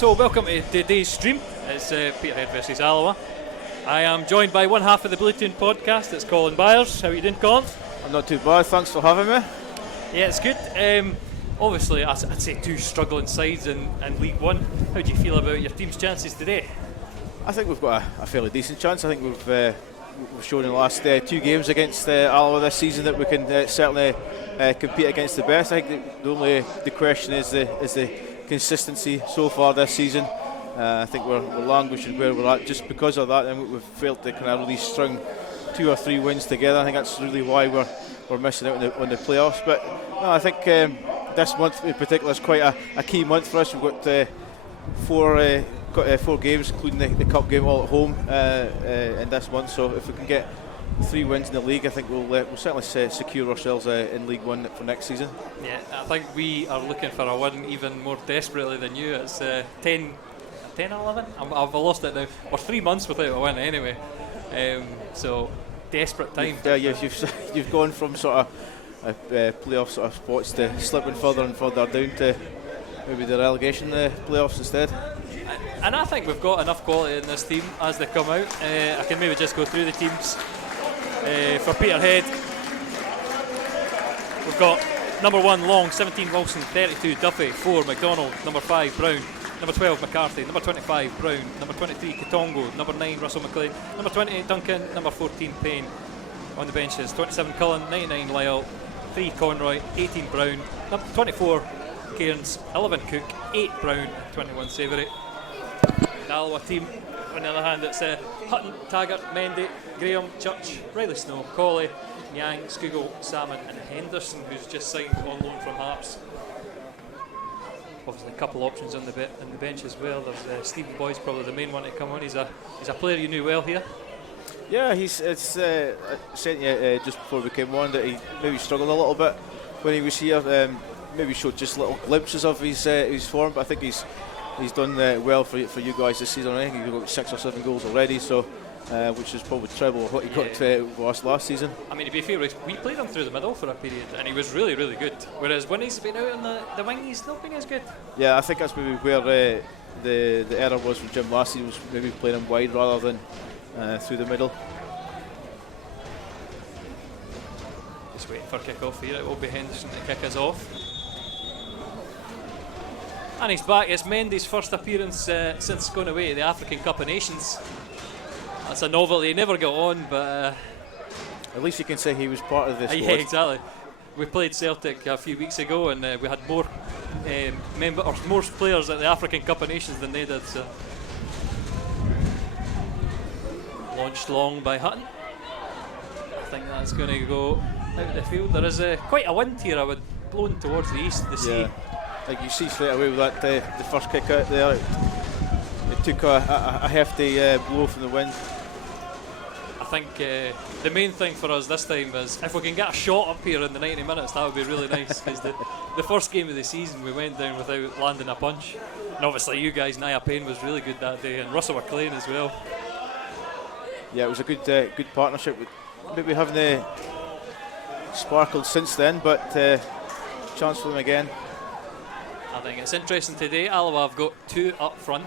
So welcome to today's stream. It's Peterhead versus Alloa. I am joined by one half of the Blue Tune podcast. It's Colin Byers. How are you doing, Colin? I'm not too bad, thanks for having me. Yeah, it's good. Obviously, I'd say two struggling sides in League One. How do you feel about your team's chances today? I think we've got a fairly decent chance. I think we've shown in the last two games against Alloa this season that we can certainly compete against the best. I think the question is the consistency so far this season. I think we're languishing where we're at just because of that, and we've failed to kind of really string 2 or 3 wins together. I think that's really why we're missing out on the playoffs. But no, I think this month in particular is quite a key month for us. We've got 4 games, including the cup game, all at home in this month. So if we can get 3 wins in the league, I think we'll certainly secure ourselves in League One for next season. Yeah, I think we are looking for a win even more desperately than you. It's 10 11? I've lost it now. We're 3 months without a win anyway. So desperate time. You've gone from sort of playoff sort of spots to slipping further and further down to maybe the relegation playoffs instead. And I think we've got enough quality in this team as they come out. I can maybe just go through the teams. For Peterhead, we've got number 1 Long, 17 Wilson, 32 Duffy, 4 McDonald, number 5 Brown, number 12 McCarthy, number 25 Brown, number 23 Katongo, number 9 Russell McLean, number 28 Duncan, number 14 Payne. On the benches, 27 Cullen, 99 Lyle, 3 Conroy, 18 Brown, number 24 Cairns, 11 Cook, 8 Brown, 21 Savoury. The Alloa team, on the other hand, it's Hutton, Taggart, Mendy, Graham, Church, Riley Snow, Colley, Yang, Skugel, Salmon and Henderson, who's just signed on loan from Hearts. Obviously a couple options on the bench as well. There's Stephen Boyd's probably the main one to come on. He's a player you knew well here. Yeah, I sent you just before we came on that he maybe struggled a little bit when he was here. Maybe showed just little glimpses of his form, but I think he's done well for you guys this season. I think he's got 6 or 7 goals already, so which is probably treble what he got for us last season. I mean, to be fair, we played him through the middle for a period, and he was really, really good. Whereas when he's been out on the wing, he's not been as good. Yeah, I think that's maybe where the error was from Jim last season, was maybe playing him wide rather than through the middle. Just waiting for kick-off here. It will be Henderson to kick us off. And he's back. It's Mendy's first appearance since going away to the African Cup of Nations. That's a novelty. He never got on, but at least you can say he was part of this. Yeah, exactly. We played Celtic a few weeks ago, and we had more more players at the African Cup of Nations than they did. So launched long by Hutton. I think that's going to go out of the field. There is quite a wind here. I would blowing towards the east. The sea. Like you see straight away with that the first kick out there, it took a hefty blow from the wind. I think the main thing for us this time is if we can get a shot up here in the 90 minutes, that would be really nice, because the first game of the season we went down without landing a punch, and obviously you guys, Nia Payne was really good that day, and Russell McLean as well. Yeah, it was a good partnership. Maybe haven't sparkled since then, but chance for them again. I think it's interesting today. Alloa have got 2 up front.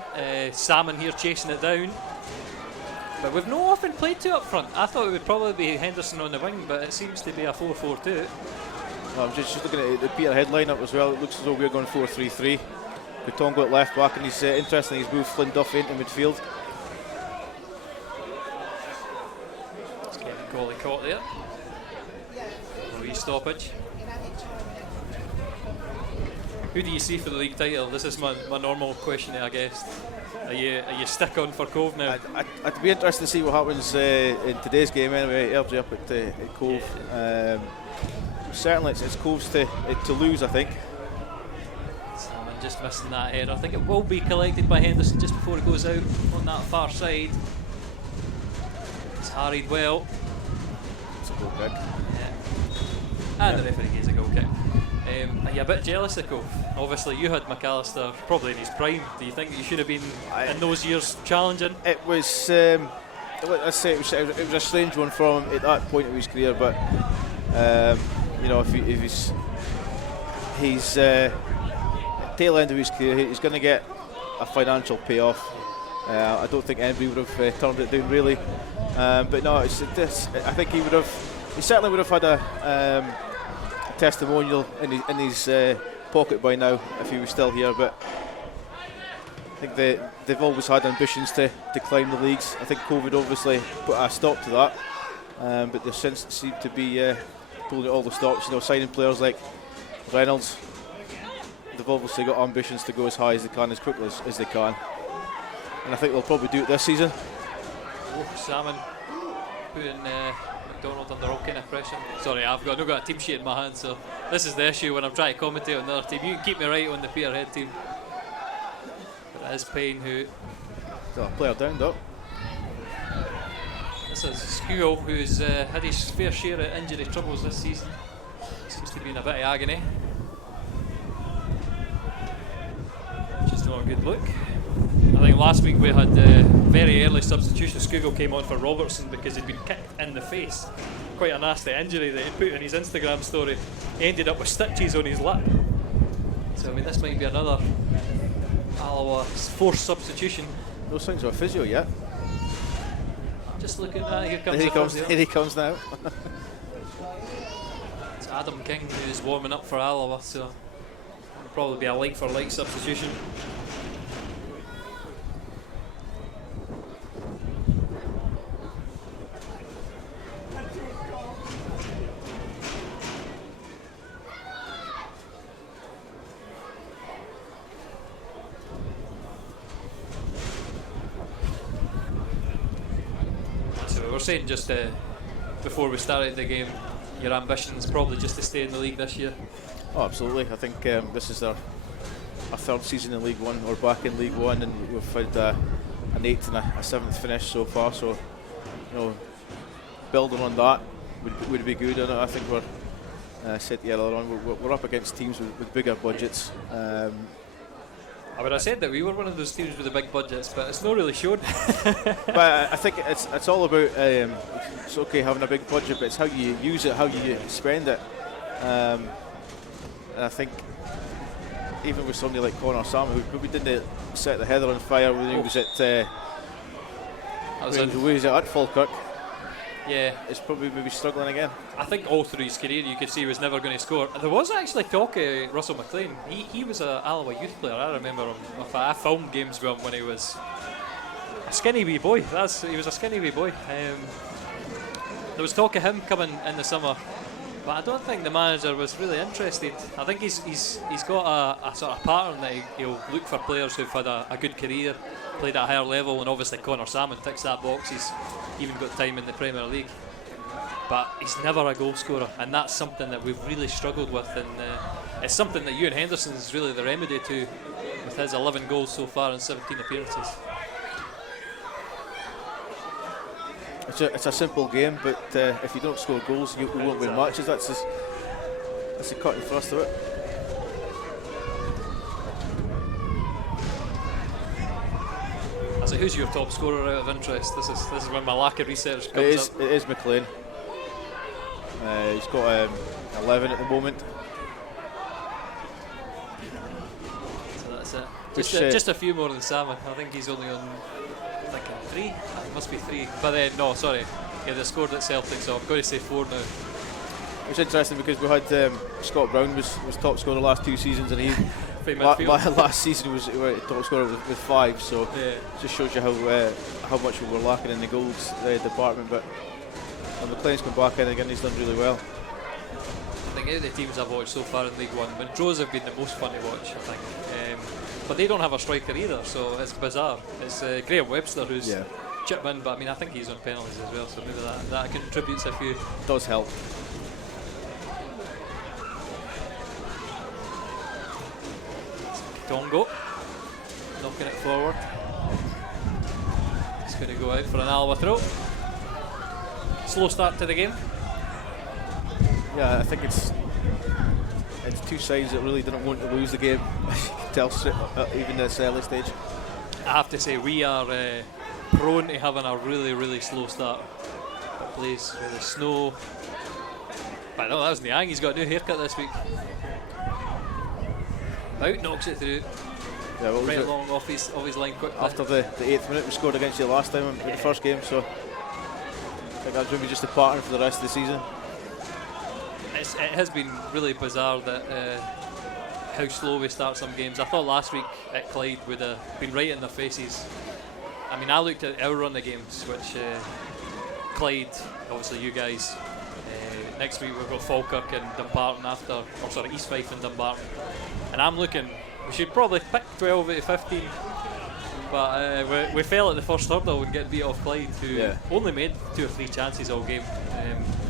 Salmon here chasing it down. But we've not often played 2 up front. I thought it would probably be Henderson on the wing, but it seems to be a 4-4-2. Well, I'm just looking at the Peterhead lineup as well. It looks as though we're going 4-3-3. Katongo at left back, and he's interesting. He's moved Flynn Duffy into midfield. Let's get the goalie caught there. A wee stoppage. Who do you see for the league title? This is my normal question to a guest. Are you stick on for Cove now? I'd be interested to see what happens in today's game anyway. Airdrie up at Cove. Yeah. Certainly it's Cove's to lose, I think. Salmon just missing that header. I think it will be collected by Henderson just before it goes out on that far side. It's harried well. It's a goal kick. Yeah. And the referee gives a goal kick. Are you a bit jealous of Cove? Obviously you had McAllister probably in his prime. Do you think that you should have been in those years challenging? It was let's say it was a strange one from him at that point of his career, but if he's tail end of his career, he's going to get a financial payoff. I don't think anybody would have turned it down really. But no, I think he certainly would have had a testimonial in his pocket by now if he was still here. But I think they've always had ambitions to climb the leagues. I think COVID obviously put a stop to that, but they've since seemed to be pulling all the stops. Signing players like Reynolds. They've obviously got ambitions to go as high as they can, as quickly as they can, and I think they'll probably do it this season. Salmon putting McDonald under all kind of pressure. Sorry, I've not got a team sheet in my hand, so this is the issue when I'm trying to commentate on the other team. You can keep me right on the Peterhead team. But it is Payne who... Got a player down, though. This is Skewell, who's had his fair share of injury troubles this season. Seems to be in a bit of agony. Just not a good look. I think last week we had very early substitution. Skugel came on for Robertson because he'd been kicked in the face. Quite a nasty injury that he put in his Instagram story. He ended up with stitches on his lip. So I mean, this might be another Alloa forced substitution. No signs of a physio yet. Just looking at here comes here he comes now. It's Adam King who's warming up for Alloa, so it'll probably be a like for like substitution. We were saying just before we started the game, your ambitions probably just to stay in the league this year. Oh, absolutely. I think this is our third season in League One, or back in League One, and we've had an 8th and a 7th finish so far. So, building on that would be good. And I think we're said the other on. We're up against teams with bigger budgets. I would have said that we were one of those teams with the big budgets, but it's not really shown. But I think it's all about it's okay having a big budget, but it's how you use it, how you spend it. And I think even with somebody like Connor Salmon, who probably didn't set the heather on fire when he was at Falkirk. Yeah, it's probably maybe struggling again. I think all through his career you could see he was never going to score. There was actually talk of Russell McLean. He was a Alloa youth player. I remember him. I filmed games with him when he was a skinny wee boy. He was a skinny wee boy. There was talk of him coming in the summer, but I don't think the manager was really interested. I think he's got a sort of pattern that he'll look for players who've had a good career, played at a higher level, and obviously Connor Salmon ticks that box. He's even got time in the Premier League, but he's never a goal scorer, and that's something that we've really struggled with, and it's something that Ewan Henderson is really the remedy to, with his 11 goals so far in 17 appearances. It's a simple game, but if you don't score goals, you won't win matches. That's the cut and thrust of it. So who's your top scorer out of interest? This is when my lack of research comes up. It is McLean. He's got 11 at the moment. So that's it. Just a few more than Salmon. I think he's only on 3. It must be 3. But then no, sorry. Yeah, they scored at Celtic, so I'm going to say 4 now. It's interesting because we had Scott Brown was top scorer the last 2 seasons, and he last season was top scorer with 5. So yeah, just shows you how much we were lacking in the goals department. But McLean's come back in again. He's done really well. I think out of the teams I've watched so far in League One, Montrose have been the most fun to watch, I think. But they don't have a striker either, so it's bizarre. It's Graham Webster who's chipped in, but I mean I think he's on penalties as well, so maybe that contributes a few. It does help. Tongo knocking it forward. It's going to go out for an Alloa throw. Slow start to the game. Yeah, I think it's two sides that really didn't want to lose the game. You can tell even at this early stage. I have to say we are prone to having a really, really slow start. The place with the snow. But no, that was Niang. He's got a new haircut this week. Out knocks it through. Yeah, what was right it? along off his line quickly. After the 8th minute we scored against you last time in the first game, so I think that's going to be just a pattern for the rest of the season. It has been really bizarre that how slow we start some games. I thought last week at Clyde would have been right in their faces. I mean, I looked at our run of games, which Clyde, obviously you guys, next week we've got Falkirk and Dumbarton East Fife and Dumbarton. And I'm looking, we should probably pick 12 out of 15. But we fell at the first hurdle and get beat off Clyde, who only made 2 or 3 chances all game.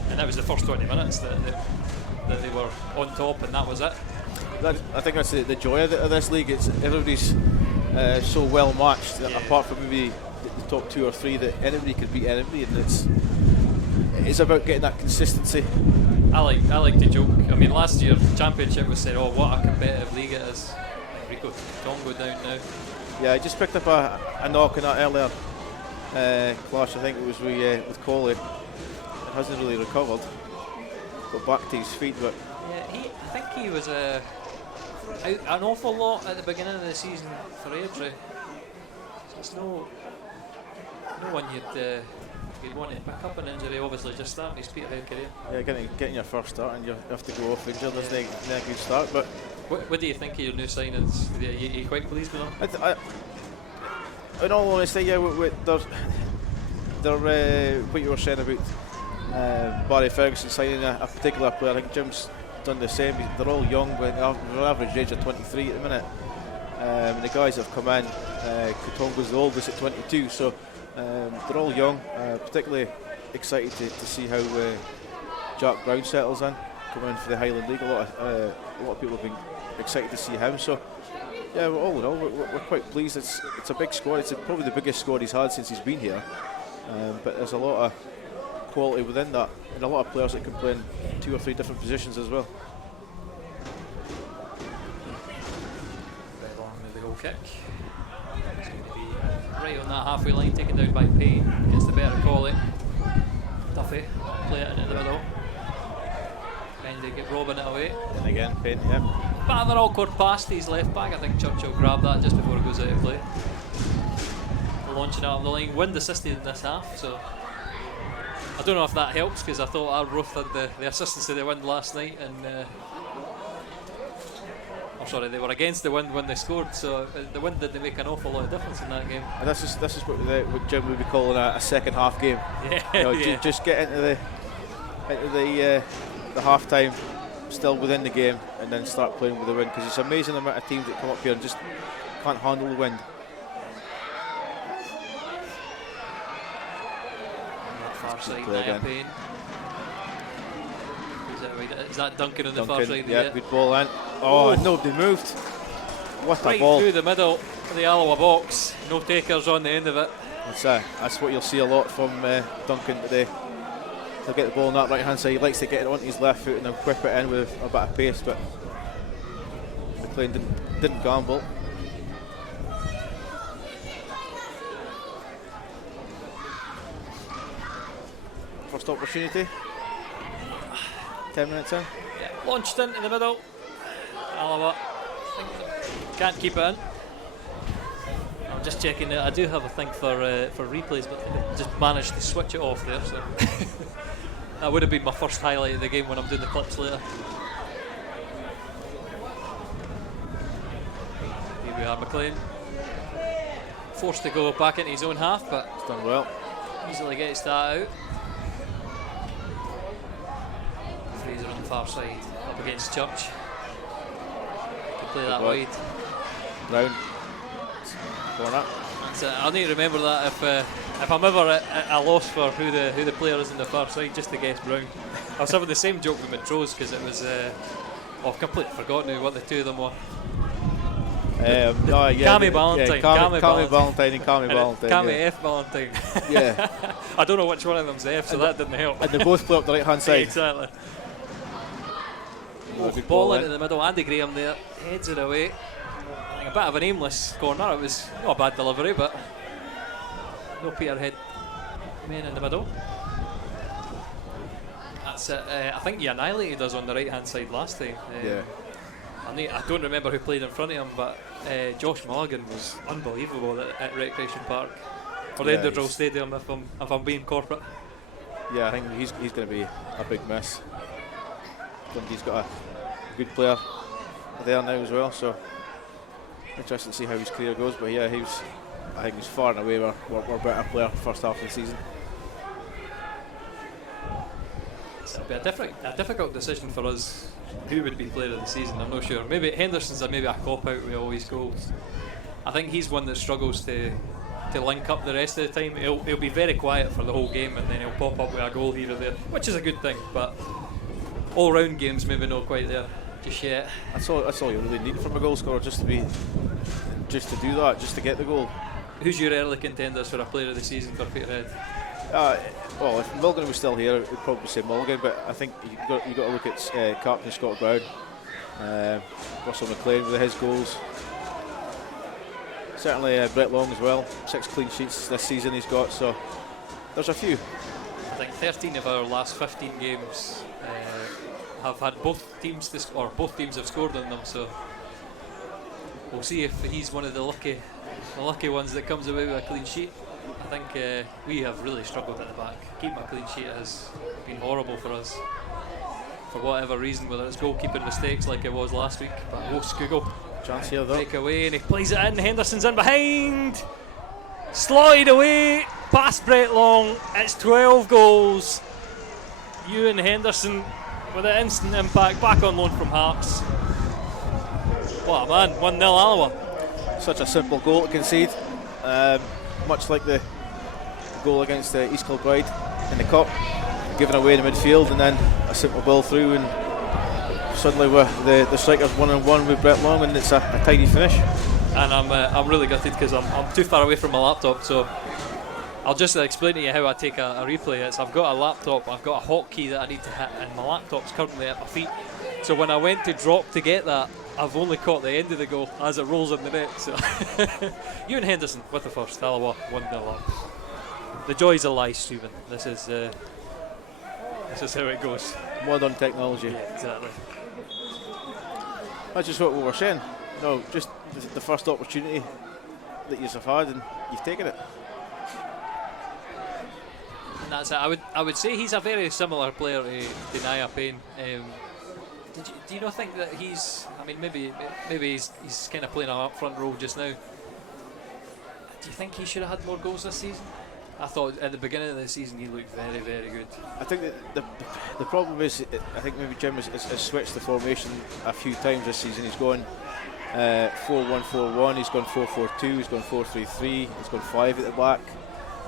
And that was the first 20 minutes that they were on top, and that was it. I think that's the joy of this league. It's everybody's so well matched, that apart from maybe the top 2 or 3, that anybody could beat anybody, and it's about getting that consistency. I like to joke. I mean, last year championship was said, oh, what a competitive league it is. Rico Tongo down now. Yeah, I just picked up a knock in that earlier clash. I think it was with Coley. It hasn't really recovered. Got back to his feet, but yeah, I think he was out an awful lot at the beginning of the season for Airdrie. So it's no one you'd want to pick up an injury. Obviously, just starting his Peterhead career. Yeah, getting your first start and you have to go off injured. That's not a good start. But what do you think of your new signings? Are you quite pleased with them? In all honesty, yeah, what you were saying about Barry Ferguson signing a particular player. I think Jim's done the same. They're all young, but they're average age of 23 at the minute. And the guys that have come in, Katongo's the oldest at 22, so they're all young. Particularly excited to see how Jack Brown settles in, coming in for the Highland League. A lot of people have been excited to see him. So yeah, all in all, we're quite pleased. It's a big squad. It's probably the biggest squad he's had since he's been here. But there's a lot of quality within that, and a lot of players that can play in 2 or 3 different positions as well. Right along with the goal kick. It's going to be right on that halfway line, taken down by Payne. Gets the better call it. Duffy, play it into the middle. Then they get Robin it away. And again, Payne, yeah. Bit of an awkward pass to his left back. I think Churchill grabbed that just before it goes out of play. Launching it up the line. Wind assisted in this half, so I don't know if that helps, because I thought Arbroath had the assistance to the wind last night, and they were against the wind when they scored, so the wind didn't make an awful lot of difference in that game. And this is what Jim would be calling a second half game. Yeah, just get into the half time, still within the game, and then start playing with the wind, because it's amazing the amount of teams that come up here and just can't handle the wind. Far side, Nia Payne. Is that Duncan on the far side? Yeah, good ball in. Oh, nobody moved. What a ball. Right through the middle of the Alloa box. No takers on the end of it. That's what you'll see a lot from Duncan today. He'll get the ball on that right hand side. He likes to get it onto his left foot and then whip it in with a bit of pace, but McLean didn't gamble. First opportunity. 10 minutes in. Yeah, launched into the middle. Alloa can't keep it in. I'm just checking it. I do have a thing for replays, but I just managed to switch it off there. So that would have been my first highlight of the game when I'm doing the clips later. Here we are, McLean. Forced to go back into his own half, but he's done well. Easily gets that out. Fraser on the far side, up against Church. Could play that wide. Brown. Corner. That's it. I need to remember that if I'm ever at a loss for who the player is on the far side, just to guess Brown. I was having the same joke with Montrose, because it was I've completely forgotten what the two of them were. Cammy Ballantyne. Cammy Ballantyne and Cammy Ballantyne. Cammy F. Ballantyne. Yeah. I don't know which one of them's F, so that didn't help. And they both play up the right hand side. Exactly. Ball into the middle. Andy Graham there heads it away. A bit of an aimless corner. It was not a bad delivery, but no Peterhead men in the middle. That's it. I think he annihilated us on the right hand side last time. Yeah. I don't remember who played in front of him, but Josh Mulligan was unbelievable at Recreation Park, or the Enderdrill Stadium, if I'm being corporate. Yeah, I think he's going to be a big miss. I think he's got a good player there now as well, so interesting to see how his career goes. But yeah, I think he's far and away our better player first half of the season. It'll be a difficult decision for us who would be player of the season. I'm not sure. Maybe Henderson's maybe a cop out with all his goals. I think he's one that struggles to link up the rest of the time. He'll be very quiet for the whole game, and then he'll pop up with a goal here or there, which is a good thing. But all round games maybe not quite there just yet. That's all you really need from a goal scorer, just to do that, just to get the goal. Who's your early contenders for a player of the season for Peterhead? Well, if Mulligan was still here, I'd probably say Mulligan, but I think you got to look at captain Scott Brown, Russell McLean with his goals. Certainly Brett Long as well. 6 clean sheets this season he's got, so there's a few. I think 13 of our last 15 games have had both teams have scored on them. So we'll see if he's one of the lucky ones that comes away with a clean sheet. I think we have really struggled at the back. Keeping a clean sheet has been horrible for us for whatever reason, whether it's goalkeeping mistakes like it was last week. But Skugel, chance here though. break away and he plays it in. Henderson's in behind. Slotted away past Brett Long. It's 12 goals. Ewan Henderson with an instant impact, back on loan from Hearts. What a man, 1-0 Alloa. Such a simple goal to concede. Much like the goal against East Kilbride in the cup, given away in the midfield, and then a simple ball through, and suddenly the striker's 1-on-1 with Brett Long, and it's a tidy finish. And I'm really gutted because I'm too far away from my laptop, so I'll just explain to you how I take a replay. I've got a laptop, I've got a hotkey that I need to hit, and my laptop's currently at my feet. So when I went to drop to get that, I've only caught the end of the goal as it rolls in the net. So Ewan Henderson with the first, Alloa 1-0 up. The joys of live streaming. This is how it goes. Modern technology. Yeah, exactly. That's just what we were saying. No, just the first opportunity that you've had, and you've taken it. And that's it. I would say he's a very similar player to Naya Payne. Do you not think that he's? I mean, maybe he's kind of playing an up front role just now. Do you think he should have had more goals this season? I thought at the beginning of the season he looked very, very good. I think that the problem is, I think maybe Jim has switched the formation a few times this season. He's gone 4-1-4-1. He's gone 4-4-2. He's gone 4-3-3. He's gone 5 at the back.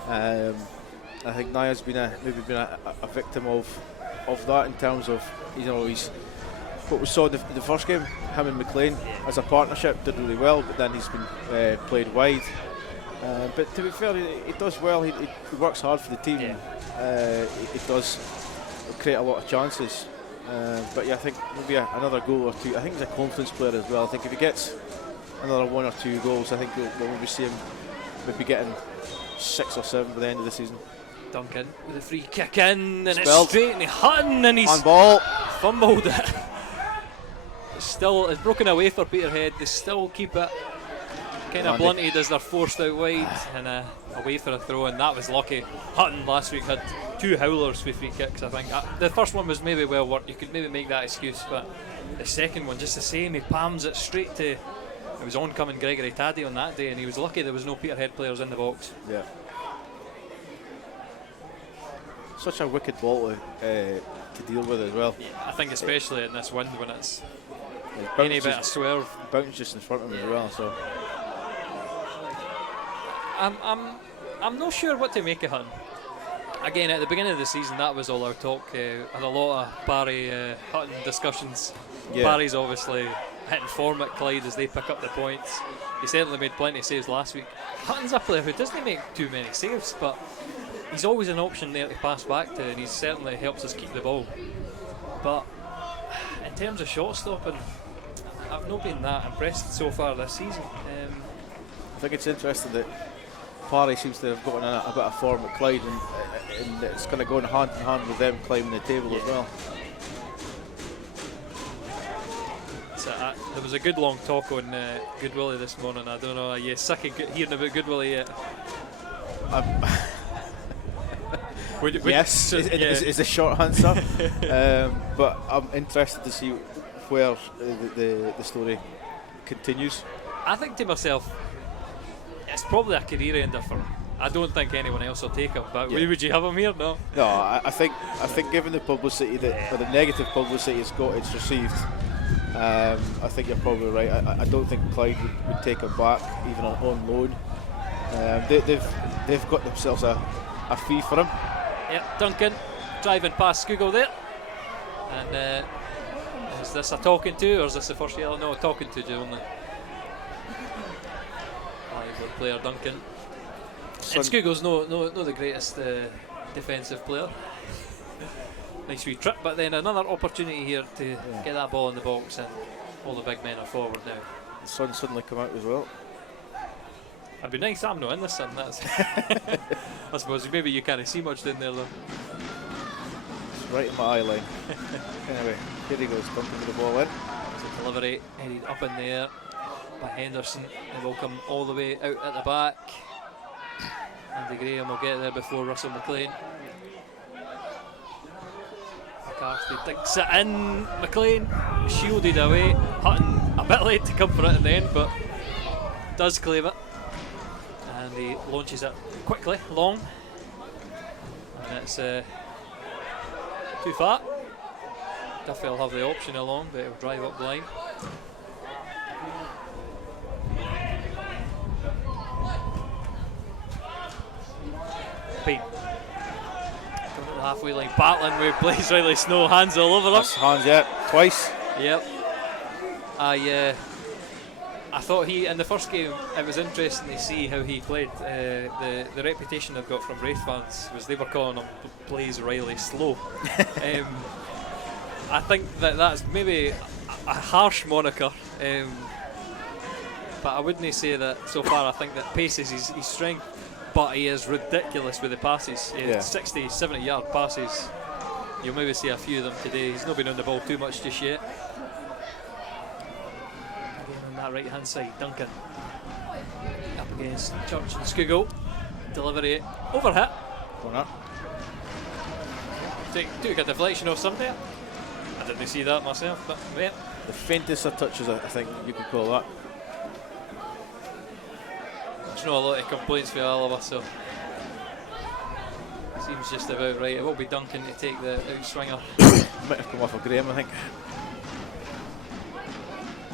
I think Naya's maybe been a victim of that in terms of, you know, he's. What we saw in the first game, him and McLean as a partnership did really well, but then he's been played wide. But to be fair, he does well. He works hard for the team. Yeah. He does create a lot of chances. But yeah, I think maybe another goal or two. I think he's a confidence player as well. I think if he gets another 1 or 2 goals, I think we'll maybe see him maybe getting 6 or 7 by the end of the season. Duncan with a free kick in, and Spelled. It's straight and Hutton, and he's on ball. Fumbled it. It's broken away for Peterhead. They still keep it kind of blunted as they're forced out wide and away for a throw, and that was lucky. Hutton last week had 2 howlers with free kicks, I think. The first one was maybe well worked, you could maybe make that excuse, but the second one just the same. He palms it straight to, it was oncoming Gregory Taddy on that day, and he was lucky there was no Peterhead players in the box. Yeah. Such a wicked ball to deal with as well. Yeah, I think especially in this wind when it's any bit of swerve. Bounce just in front of him as well. So I'm not sure what to make of Hutton. Again, at the beginning of the season, that was all our talk. Had a lot of Barry Hutton discussions. Yeah. Barry's obviously hitting form at Clyde as they pick up the points. He certainly made plenty of saves last week. Hutton's a player who doesn't make too many saves, but he's always an option there to pass back to, and he certainly helps us keep the ball. But in terms of shot stopping, I've not been that impressed so far this season. I think it's interesting that Parry seems to have gotten a bit of form at Clyde, and it's kind of going hand in hand with them climbing the table as well. There was a good long talk on Good Willie this morning. I don't know, are you sick of hearing about Good Willie yet? Yes, is the short answer. But I'm interested to see where the story continues. I think to myself, it's probably a career ender for him. I don't think anyone else will take him, but would you have him here? No. No, I think given the publicity or the negative publicity it's received, I think you're probably right. I don't think Clyde would take him back even on loan. They've got themselves a fee for him. Yep, Duncan driving past Scougall there, and is this a talking to or is this the first yellow? No, talking to only. Player Duncan. And Scougall's no the greatest defensive player. Nice wee trip, but then another opportunity here to get that ball in the box, and all the big men are forward now. The sun suddenly come out as well. It'd be nice, I'm not in the sun, that's I suppose maybe you can't see much down there though. It's right in my eye line. Anyway, here he goes, bumping the ball in. There's a delivery headed up in there by Henderson. They will come all the way out at the back. Andy Graham will get there before Russell McLean. McCarthy digs it in. McLean shielded away. Hutton a bit late to come for it in the end, but does claim it. And he launches it quickly, long. And it's too far. Duffy will have the option along, but it'll drive up the line. Payne. Coming to the halfway line, battling with Blaze Riley Snow, hands all over him. That's hands, yeah, twice. Yep. I thought in the first game, it was interesting to see how he played. The reputation they've got from Wraith fans was they were calling him Blaze Riley Slow. I think that's maybe a harsh moniker, but I wouldn't say that so far. I think that pace is his strength, but he is ridiculous with the passes. 60, 70 yard passes. You'll maybe see a few of them today. He's not been on the ball too much just yet. Again on that right hand side, Duncan up against Church and Scougall. Delivery overhit. Corner. Took a deflection off somebody. I didn't see that myself, but yeah. The faintest of touches, I think you could call that. There's not a lot of complaints for Alloa, so seems just about right. It will be Duncan to take the outswinger. Might have come off of Graham, I think.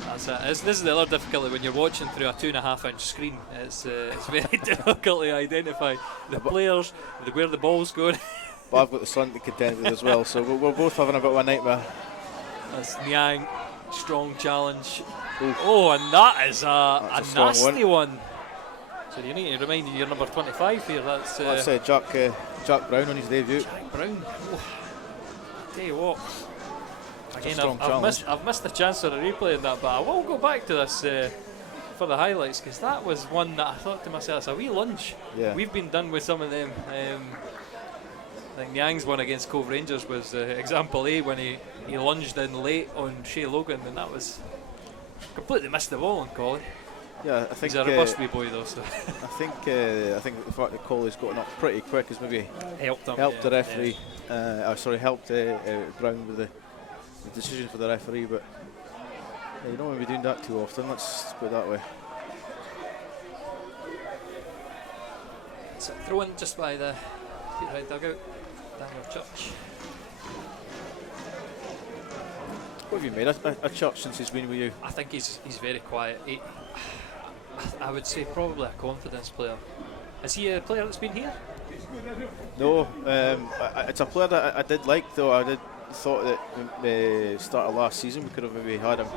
That's it. This is the other difficulty when you're watching through a 2.5-inch screen. It's very difficult to identify the players, where the ball's going. But I've got the sun to contend with as well, so we're both having a bit of a nightmare. That's Niang, strong challenge. Oof. Oh, and that is a nasty one. So you need to remind you, you're number 25 here. That's Jack Brown on his debut. Jack Brown. Oh. I tell you what. Again, I've missed the chance of replaying that, but I will go back to this for the highlights, because that was one that I thought to myself, it's a wee lunge. Yeah. We've been done with some of them. I think Niang's one against Cove Rangers was example A, when he lunged in late on Shea Logan, and that was completely missed the ball on Collie. Yeah, I think he's a robust wee boy though. So. I think the fact that Collie's gotten up pretty quick has maybe helped the referee. Helped Brown with the decision for the referee, but you don't want to be doing that too often. Let's put it that way. It's a throw in just by the Peterhead dugout. Daniel Church. What have you made a Church since he's been with you? I think he's very quiet. I would say probably a confidence player. Is he a player that's been here? No, it's a player that I did like though. I thought that the start of last season we could have maybe had him.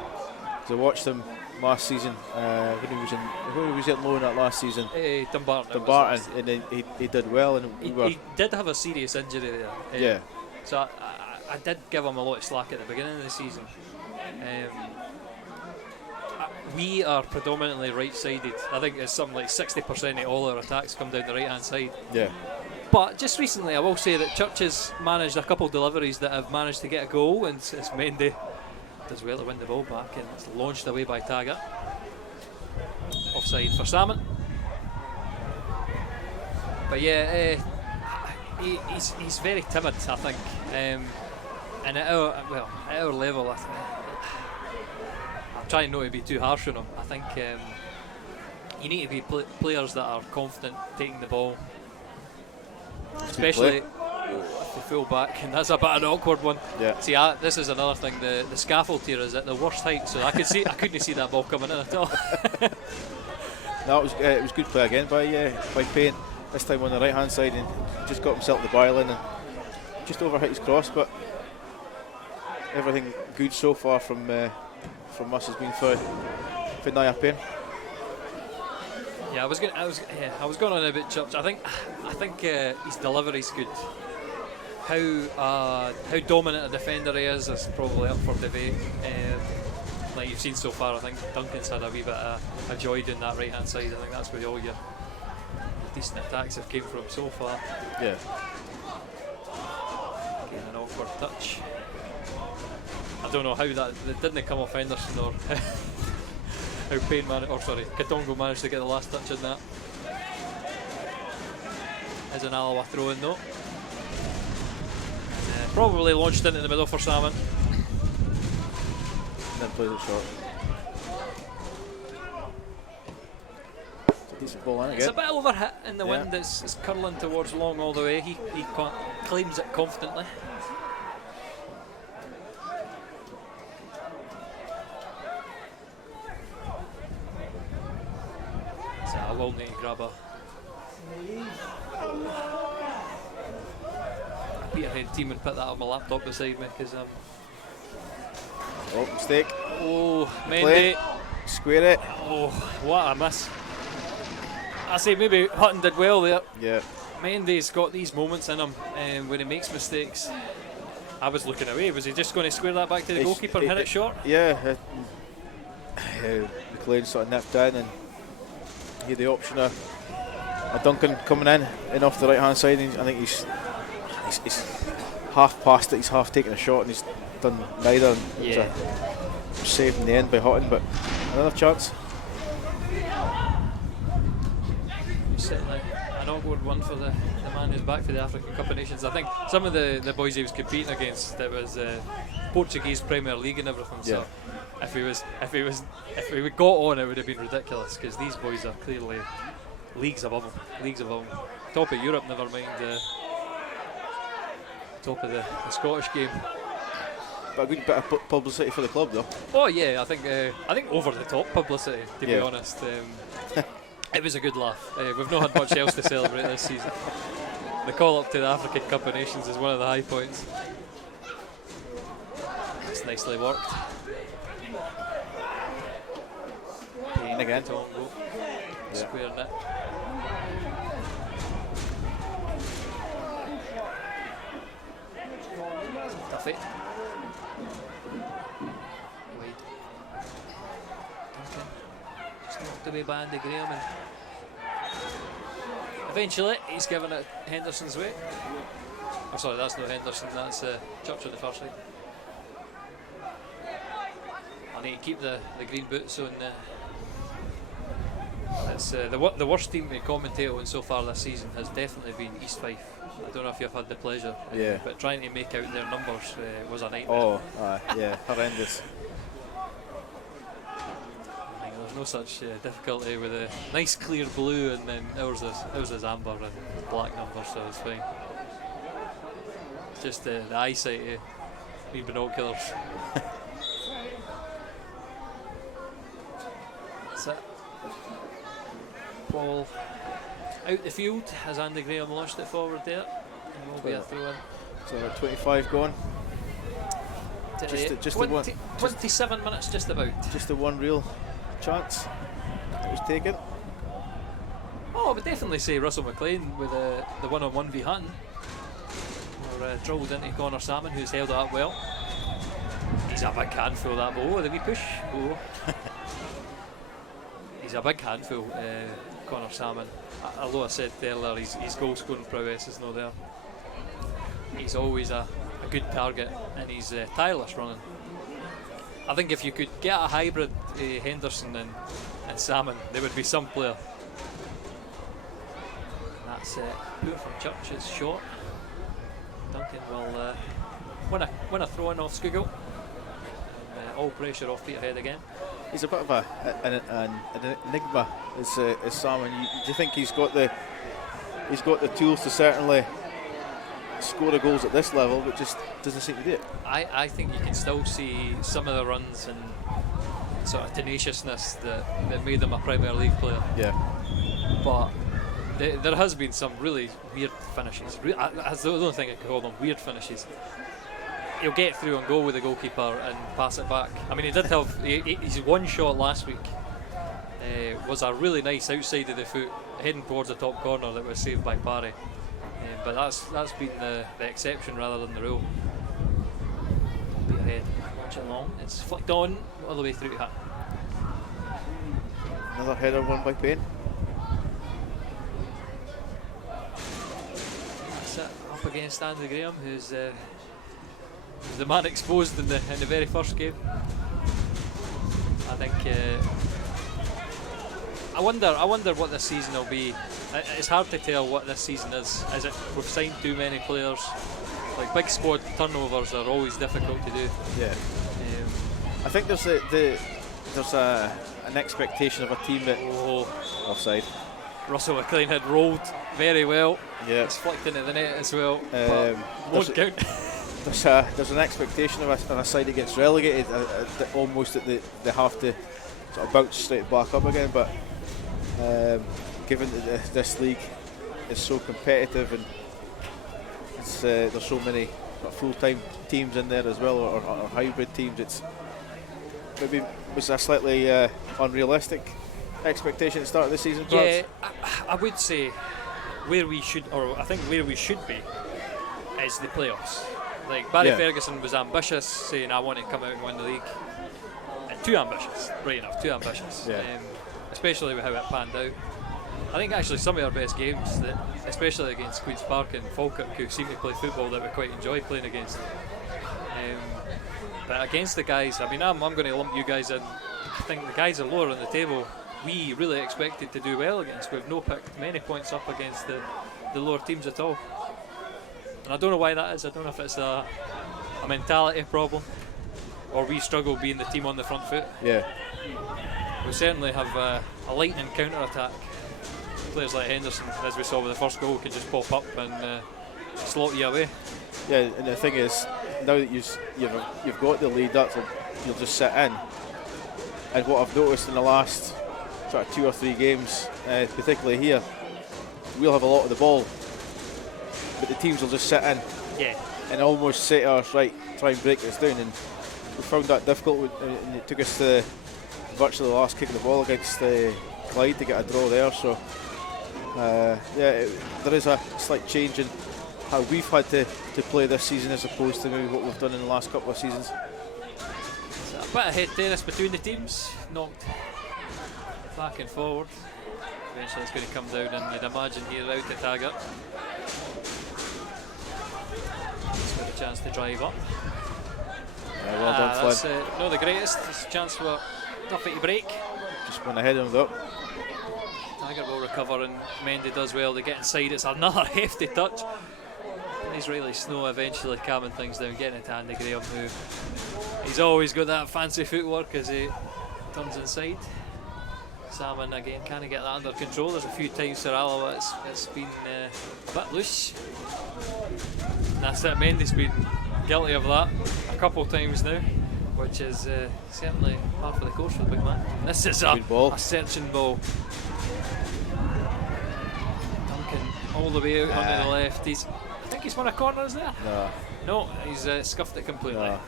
So I watched him last season when he was at loan at last season. Dumbarton, and then he did well, and he did have a serious injury there. Yeah. So I did give him a lot of slack at the beginning of the season. We are predominantly right-sided. I think it's something like 60% of all our attacks come down the right-hand side. Yeah. But just recently, I will say that Church has managed a couple of deliveries that have managed to get a goal, and it's Mendy does well to win the ball back, and it's launched away by Taggart. Offside for Salmon. But yeah, he's very timid, I think. And at our level, I'm trying not to be too harsh on him. I think you need to be players that are confident taking the ball, especially the full back, and that's a bit of an awkward one. Yeah. See, this is another thing. The scaffold here is at the worst height, so I couldn't see that ball coming in at all. No, it was good play again by Payne. This time on the right hand side, and just got himself the byline and just overhit his cross. But everything good so far from us has been for Naya Payne. Yeah, I was going on a bit Church. I think his delivery's good. How dominant a defender he is probably up for debate. Like you've seen so far, I think Duncan's had a wee bit of a joy doing that right hand side. I think that's where all your decent attacks have came from so far. Yeah. Again, an awkward touch. I don't know how that didn't come off Henderson or how Payne Katongo managed to get the last touch in that. Is an Alloa throw in though. Probably launched into the middle for Salmon. Then plays it short. It's a decent ball in again. It's a bit overhit in the wind. It's curling towards Long all the way. He claims it confidently. So I will need to grab a Peterhead team and put that on my laptop beside me because Oh, mistake. Oh, Mendy. Square it. Oh, what a miss. I say maybe Hutton did well there. Yeah. Mendy's got these moments in him when he makes mistakes. I was looking away. Was he just going to square that back to the goalkeeper and hit it short? Yeah. McLean sort of nipped in, and he had the option of a Duncan coming in off the right hand side. And I think he's half past it. He's half taking a shot, and he's done neither. It was saved in the end by Houghton, but another chance. Certainly an awkward one for the man who's back for the African Cup of Nations. I think some of the boys he was competing against, it was Portuguese Premier League and everything. So if we got on, it would have been ridiculous because these boys are clearly leagues above them. Top of Europe, never mind top of the Scottish game. But a good bit of publicity for the club, though. Oh yeah, I think over the top publicity, to be honest. It was a good laugh. We've not had much else to celebrate this season. The call up to the African Cup of Nations is one of the high points. It's nicely worked. Payne again. Tongo. Square net. Duffy. Wide. Duncan. Just knocked away by Andy Graham, and eventually he's given it Henderson's way. Oh sorry, that's not Henderson, that's Church on the first side. I need to keep the green boots on. It's the worst team to commentate on so far this season has definitely been East Fife. I don't know if you've had the pleasure, but trying to make out their numbers was a nightmare. Oh, horrendous. There's no such difficulty with a nice clear blue, and then ours is amber and black numbers, so it's fine. It's just the eyesight of wee binoculars. That's it. Ball out the field as Andy Graham launched it forward there, and will be a throw in. So about 25 going. Just 27 minutes just about. Just the one real chance that was taken. Oh, I would definitely say Russell McLean with the one-on-one v Hutton. Or drilled into Connor Salmon, who's held it up well. He's a big handful, that ball with a wee push. Oh. He's a big handful, Connor Salmon. Although I said earlier his goal scoring prowess is not there. He's always a good target, and he's tireless running. I think if you could get a hybrid Henderson and Salmon, there would be some player. That's poor from Church's shot. Duncan will win a throw in off Scougall. All pressure off Peterhead again. He's a bit of an enigma, is Salmon. Do you think he's got the tools to certainly score the goals at this level, but just doesn't seem to do it? I think you can still see some of the runs and sort of tenaciousness that made him a Premier League player. Yeah. But there has been some really weird finishes. That's the only thing I can call them, weird finishes. He'll get through and go with the goalkeeper and pass it back. I mean, he did have his one shot last week. Was a really nice outside of the foot, heading towards the top corner that was saved by Parry. But that's been the exception rather than the rule. Peterhead watch it long. It's flicked on all the way through to Hut. Another header won by Payne. That's it, up against Andy Graham, who's the man exposed in the very first game. I think. I wonder what this season will be. It's hard to tell what this season is. Is it we've signed too many players? Like big squad turnovers are always difficult to do. Yeah. I think there's an expectation of a team that offside. Russell McLean had rolled very well. Yeah. It's flicked into the net as well. Won't count. There's an expectation of a side that gets relegated, almost that they have to sort of bounce straight back up again. But given that this league is so competitive and there's so many full-time teams in there as well, or hybrid teams, it's maybe was a slightly unrealistic expectation at the start of the season. Perhaps? Yeah, I would say where we should be is the playoffs. Like Barry Ferguson was ambitious, saying I want to come out and win the league. Too ambitious, right enough, too ambitious. Yeah. Especially with how it panned out. I think actually some of our best games, especially against Queen's Park and Falkirk, who seem to play football that we quite enjoy playing against. But against the guys, I mean, I'm going to lump you guys in. I think the guys are lower on the table. We really expected to do well against. We've no picked many points up against the lower teams at all. And I don't know why that is. I don't know if it's a mentality problem or we struggle being the team on the front foot. Yeah. We certainly have a lightning counter-attack. Players like Henderson, as we saw with the first goal, can just pop up and slot you away. Yeah, and the thing is, now that you've got the lead, you'll just sit in. And what I've noticed in the last sort of 2 or 3 games, particularly here, we'll have a lot of the ball, but the teams will just sit in. Yeah. And almost say to us, right, try and break this down. And we found that difficult, and it took us to virtually the last kick of the ball against Clyde to get a draw there. So there is a slight change in how we've had to play this season as opposed to maybe what we've done in the last couple of seasons. So a bit of head tennis between the teams, knocked back and forward. Eventually it's going to come down, and you'd imagine here out to Taggart. He's got a chance to drive up. Yeah, well done, that's Flynn. not the greatest. It's a chance for Duffy to break. Just went ahead of him up. Taggart will recover, and Mendy does well to get inside. It's another hefty touch. Israeli Snow eventually calming things down, getting it to Andy Graham, who he's always got that fancy footwork as he turns inside. Salmon again, can he get that under control? There's a few times for Alloa it's been a bit loose. That's it, Mendy's been guilty of that a couple of times now, which is certainly par for the course for the big man. This is a searching ball. Duncan all the way out onto the left. I think he's won a corner, is there? No, he's scuffed it completely. No.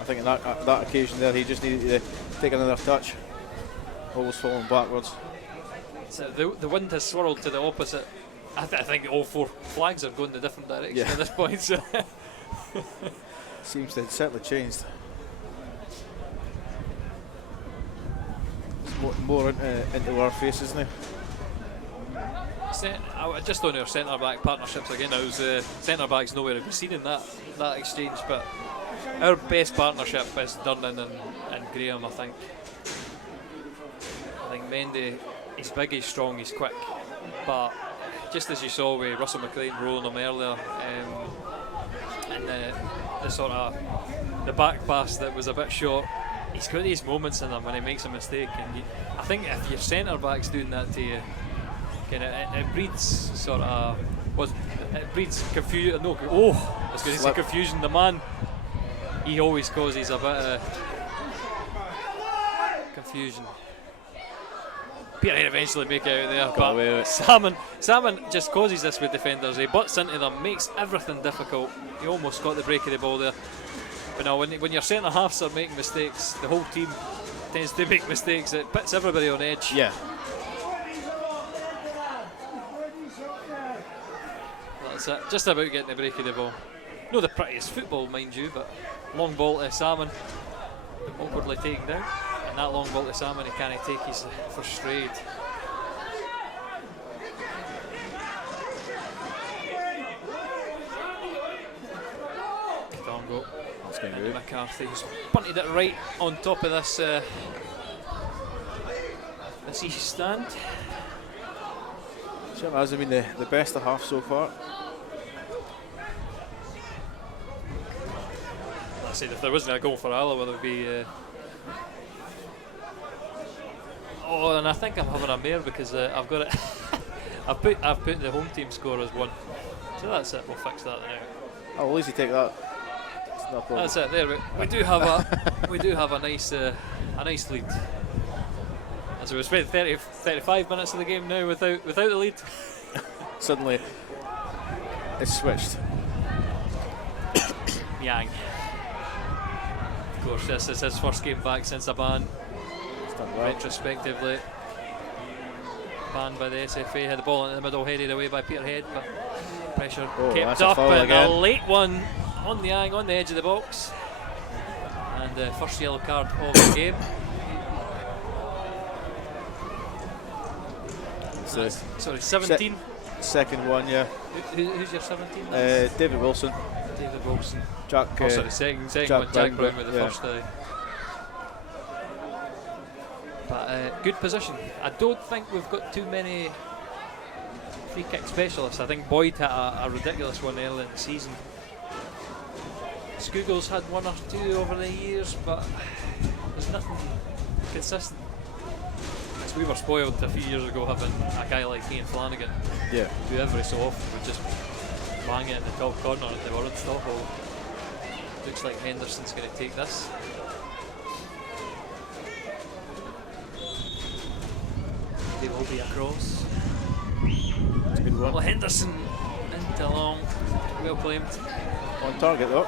I think on that occasion there, he just needed to take another touch. Always falling backwards. So the wind has swirled to the opposite. I think all 4 flags are going in a different direction at this point. So seems to have certainly changed. It's more into our faces now. Just on our centre back partnerships again, I was centre backs nowhere to be seen in that exchange, but our best partnership is Durnan and Graham. I think Mendy, he's big, he's strong, he's quick, but just as you saw with Russell McLean rolling him earlier, and the sort of the back pass that was a bit short, he's got these moments in him when he makes a mistake, and I think if your centre back's doing that to you, it breeds sort of it breeds confusion. No, I was going to say confusion. The man, he always causes a bit of confusion. Peterhead eventually make it out there, but Salmon just causes this with defenders. He butts into them, makes everything difficult. He almost got the break of the ball there. But now, when your centre halves are making mistakes, the whole team tends to make mistakes. It puts everybody on edge. Yeah. That's it. Just about getting the break of the ball. No, the prettiest football, mind you, but long ball to Salmon, awkwardly taken down. And that long ball to Salmon, he can't take his first straight. Dongo. That's getting good. McCarthy, who's punted it right on top of this east stand. Sure hasn't been the best of half so far. I said if there wasn't a goal for Alloa, there would be. And I think I'm having a mare because I've got it. I've put the home team score as 1. So that's it. We'll fix that now. I'll easily take that. It's not a problem. That's it. There we do have a nice lead. As we spent 35 minutes of the game now without the lead. Suddenly, it's switched. Yang. Of course, this is his first game back since a ban. Well. Retrospectively banned by the SFA. Had the ball in the middle, headed away by Peterhead, but pressure kept up, and again. A late one on the edge of the box, and the first yellow card of the game. Sorry, 17. Second one, yeah. Who's your 17? David Wilson. David Wilson. Jack. Second Jack one. Jack Brown Brown with the first. But good position. I don't think we've got too many free kick specialists. I think Boyd had a ridiculous one early in the season. Scoogle's had 1 or 2 over the years, but there's nothing consistent. We were spoiled a few years ago having a guy like Ian Flanagan, who every so often would just bang it in the top corner and they were unstoppable. Looks like Henderson's going to take this. They will be across. That's a good one. Well, Henderson into long, well claimed. On target though.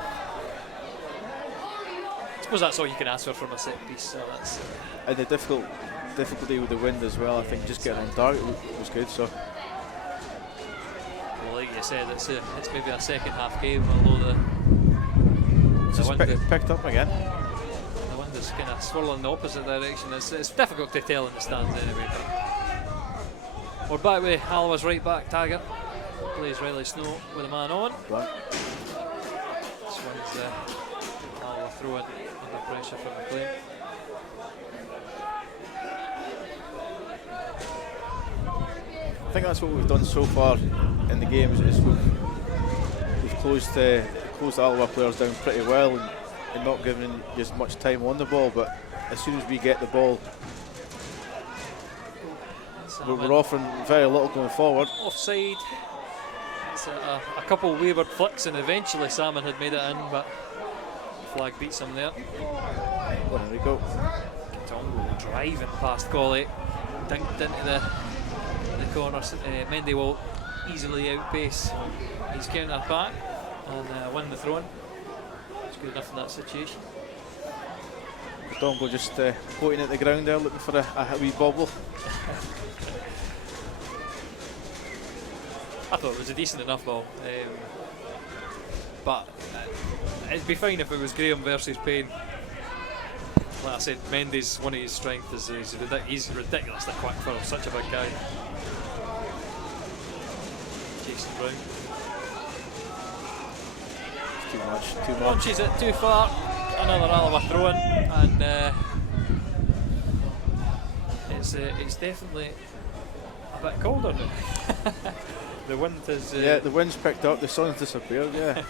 I suppose that's all you can ask for from a set piece. So that's. And the difficulty with the wind as well. I think just getting on target was good. So. Well, like you said, it's maybe a second half game, although the wind picked up again. The wind is kind of swirling the opposite direction. It's difficult to tell in the stands anyway. But we're back with Alloa's right back Taggart. Plays Riley Snow with a man on. This one's Alloa throwing under pressure from McLean. I think that's what we've done so far in the game. Is we've closed the Alloa players down pretty well and not giving as much time on the ball. But as soon as we get the ball, we're offering very little going forward. Offside. It's a couple wayward flicks, and eventually Salmon had made it in, but flag beats him there. Well, there we go. Tongo driving past Golly, dinked into the corner. Mendy will easily outpace his counter back and win the throw-in. It's good enough in that situation. Dongo just pointing at the ground there, looking for a wee bobble. I thought it was a decent enough ball, but it'd be fine if it was Graham versus Payne. Like I said, Mendy's one of his strengths is he's ridiculously quick for such a big guy. Mason Brown. Too much. Launches it too far. Another Alloa throw-in, and it's definitely a bit colder now. The wind is... yeah, the wind's picked up, the sun's disappeared, yeah.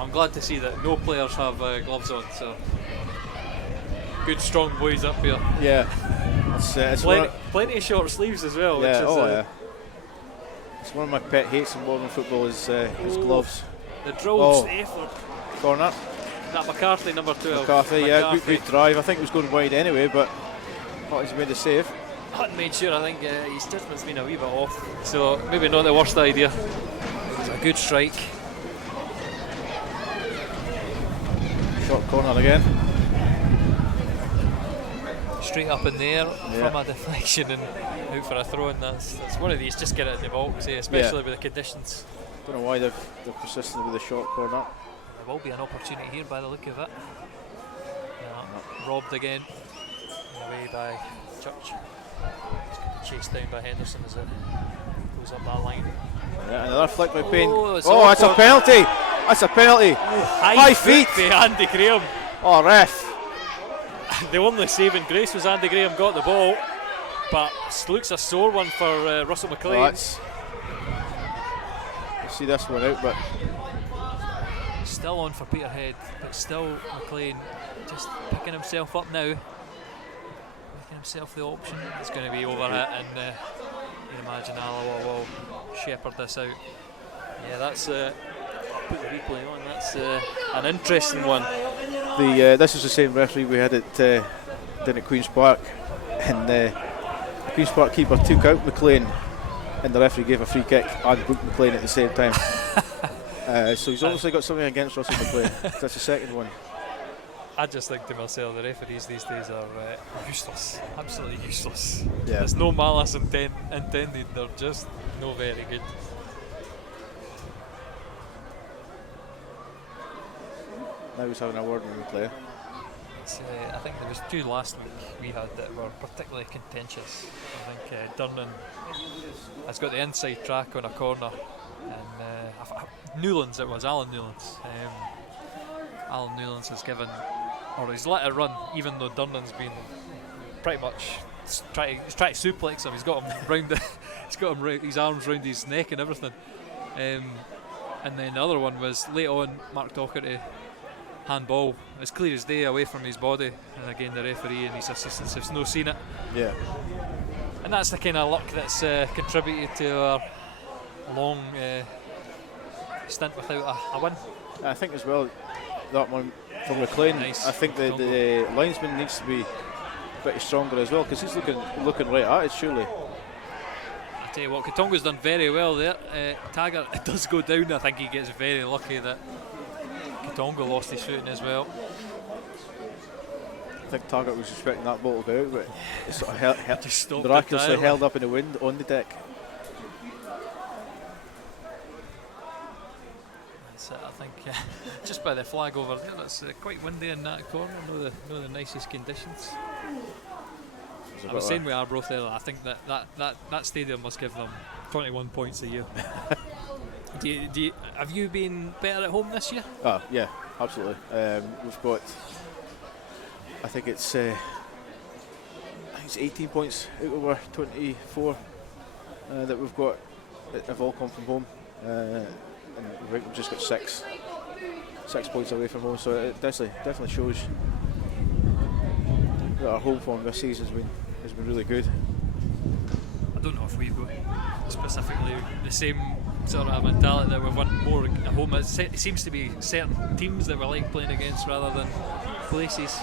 I'm glad to see that no players have gloves on, so... Good strong boys up here. Yeah. It's plenty of short sleeves as well, yeah, which is... yeah. It's one of my pet hates in modern football is gloves. The drilled effort. Corner. That McCarthy, number 12. McCarthy, yeah, good drive. I think it was going wide anyway, but thought he's made a save. Hutton made sure, I think his judgment's been a wee bit off, so maybe not the worst idea. It's a good strike. Short corner again. Straight up in the air from a deflection and out for a throw, and that's one of these, just get it in the box, especially with the conditions. Don't know why they're persistent with the short corner. There will be an opportunity here by the look of it. Robbed again. Away by Church. Chased down by Henderson as it goes up that line. Yeah, another flick by Payne. Oh, that's a penalty! That's a penalty! High feet! By Andy Graham. Oh, ref! The only saving grace was Andy Graham got the ball, but looks a sore one for Russell McLean. We'll see this one out, but still on for Peterhead, but still McLean just picking himself up now, making himself the option. It's going to be over it, and you imagine Alloa will shepherd this out. Yeah, that's I'll put the replay on. That's an interesting one. This is the same referee we had at down at Queen's Park, and the Queen's Park keeper took out McLean, and the referee gave a free kick and booked McLean at the same time. So he's obviously got something against Russell McLean. That's the second one. I just think to myself, the referees these days are useless, absolutely useless. Yeah. There's no malice intended, they're just no very good. Now he's having a word with the player. I think there was two last week we had that were particularly contentious. I think Durnan has got the inside track on a corner, and Newlands, it was Alan Newlands. Alan Newlands has given, or he's let it run, even though Durnan's been pretty much trying to suplex him. He's got him round he's got him his arms round his neck and everything. And then the other one was late on, Mark Docherty. Handball as clear as day away from his body, and again the referee and his assistants have no seen it. Yeah. And that's the kind of luck that's contributed to our long stint without a win. I think as well that one from McLean. Nice. I think the linesman needs to be a bit stronger as well, because he's looking right at it. Surely. I tell you what, Katongo's done very well there. Taggart, it does go down. I think he gets very lucky that Katongo lost his footing as well. I think Taggart was expecting that ball to go out, but it sort of just miraculously held up in the wind on the deck. That's it, I think. Just by the flag over there, it's quite windy in that corner. No the nicest conditions. I was saying with Arbroath there, I think that stadium must give them 21 points a year. Have you been better at home this year? Oh yeah, absolutely. We've got, I think it's 18 points out of our 24 that we've got have all come from home, and we've just got six points away from home. So it definitely shows that our home form this season has been really good. I don't know if we've got specifically the same sort of mentality that we've won more at home. It seems to be certain teams that we like playing against rather than places.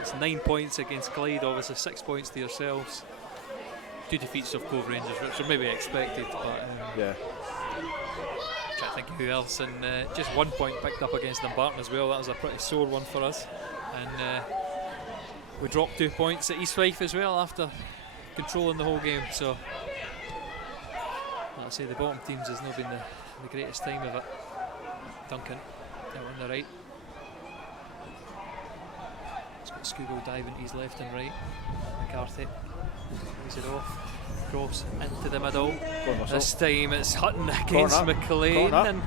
It's 9 points against Clyde, obviously 6 points to yourselves. 2 defeats of Cove Rangers, which are maybe expected, but yeah. Trying to think of who else, and just 1 point picked up against Dumbarton as well. That was a pretty sore one for us, and we dropped 2 points at East Fife as well after controlling the whole game. So I'd say the bottom teams has not been the greatest time of it. Duncan out on the right. He's got Scugo diving to his left and right. McCarthy Plays it off. Cross into the middle. Russell. This time it's Hutton against Corner. McLean, Corner. and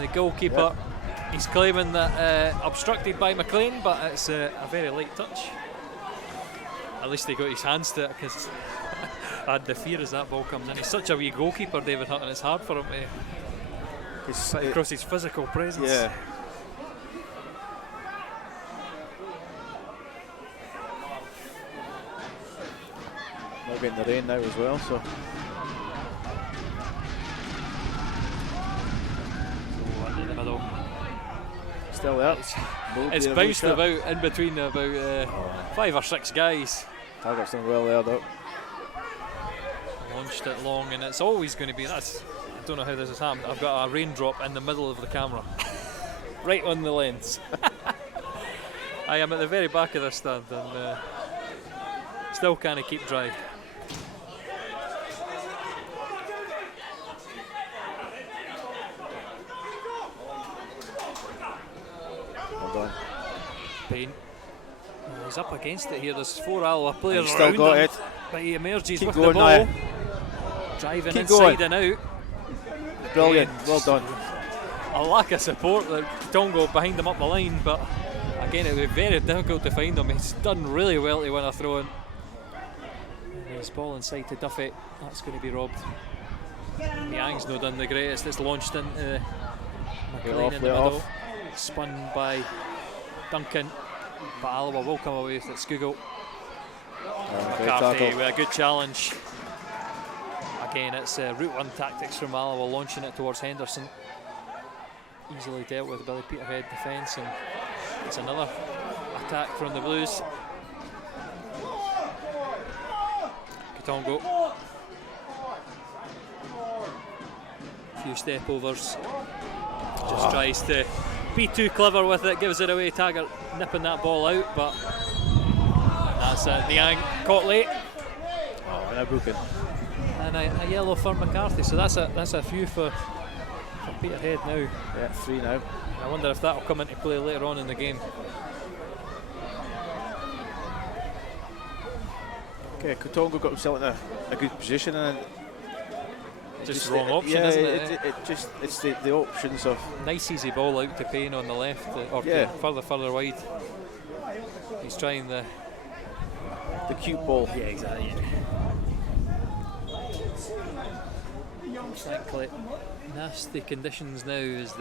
the goalkeeper, he's claiming that obstructed by McLean, but it's a very light touch. At least he got his hands to it, because I had the fear as that ball comes in. He's such a wee goalkeeper, David Hutton. It's hard for him to put across his physical presence. Yeah. Might be in the rain now as well, so. Into the middle. Still there. It's bounced about in between about 5 or 6 guys. Target's done well there, though. Launched it long, and it's always going to be. I don't know how this has happened. I've got a raindrop in the middle of the camera, right on the lens. I am at the very back of this stand, and still can't keep dry. Well done. Payne. He's up against it here. There's 4 Alloa players Still around got him, it. but he emerges Keep with going the ball. now. Driving Keep inside going. and out. Brilliant. And Well done. a lack of support there. Tongo behind him up the line, but again it would be very difficult to find him. He's done really well to win a throw in. His ball inside to Duffy. That's going to be robbed. Yang's not done the greatest. It's launched into McLean in the middle. Spun by Duncan, but Alloa will come away with it. Skugel. McCarthy with a good challenge. Again, it's Route 1 tactics from Alloa, launching it towards Henderson. Easily dealt with by the Peterhead defence, and it's another attack from the Blues. Katongo. A few step overs. Just tries to be too clever with it, gives it away. Taggart nipping that ball out, but that's it. Niang caught late. And a booking. And a yellow for McCarthy, so that's a few for Peterhead now. Yeah, 3 now. I wonder if that'll come into play later on in the game. Okay, Katongo got himself in a good position, and Just the wrong option, isn't it? It's the options of. Nice easy ball out to Payne on the left, or further wide. He's trying the cute ball. Yeah, exactly. Frankly, nasty conditions now as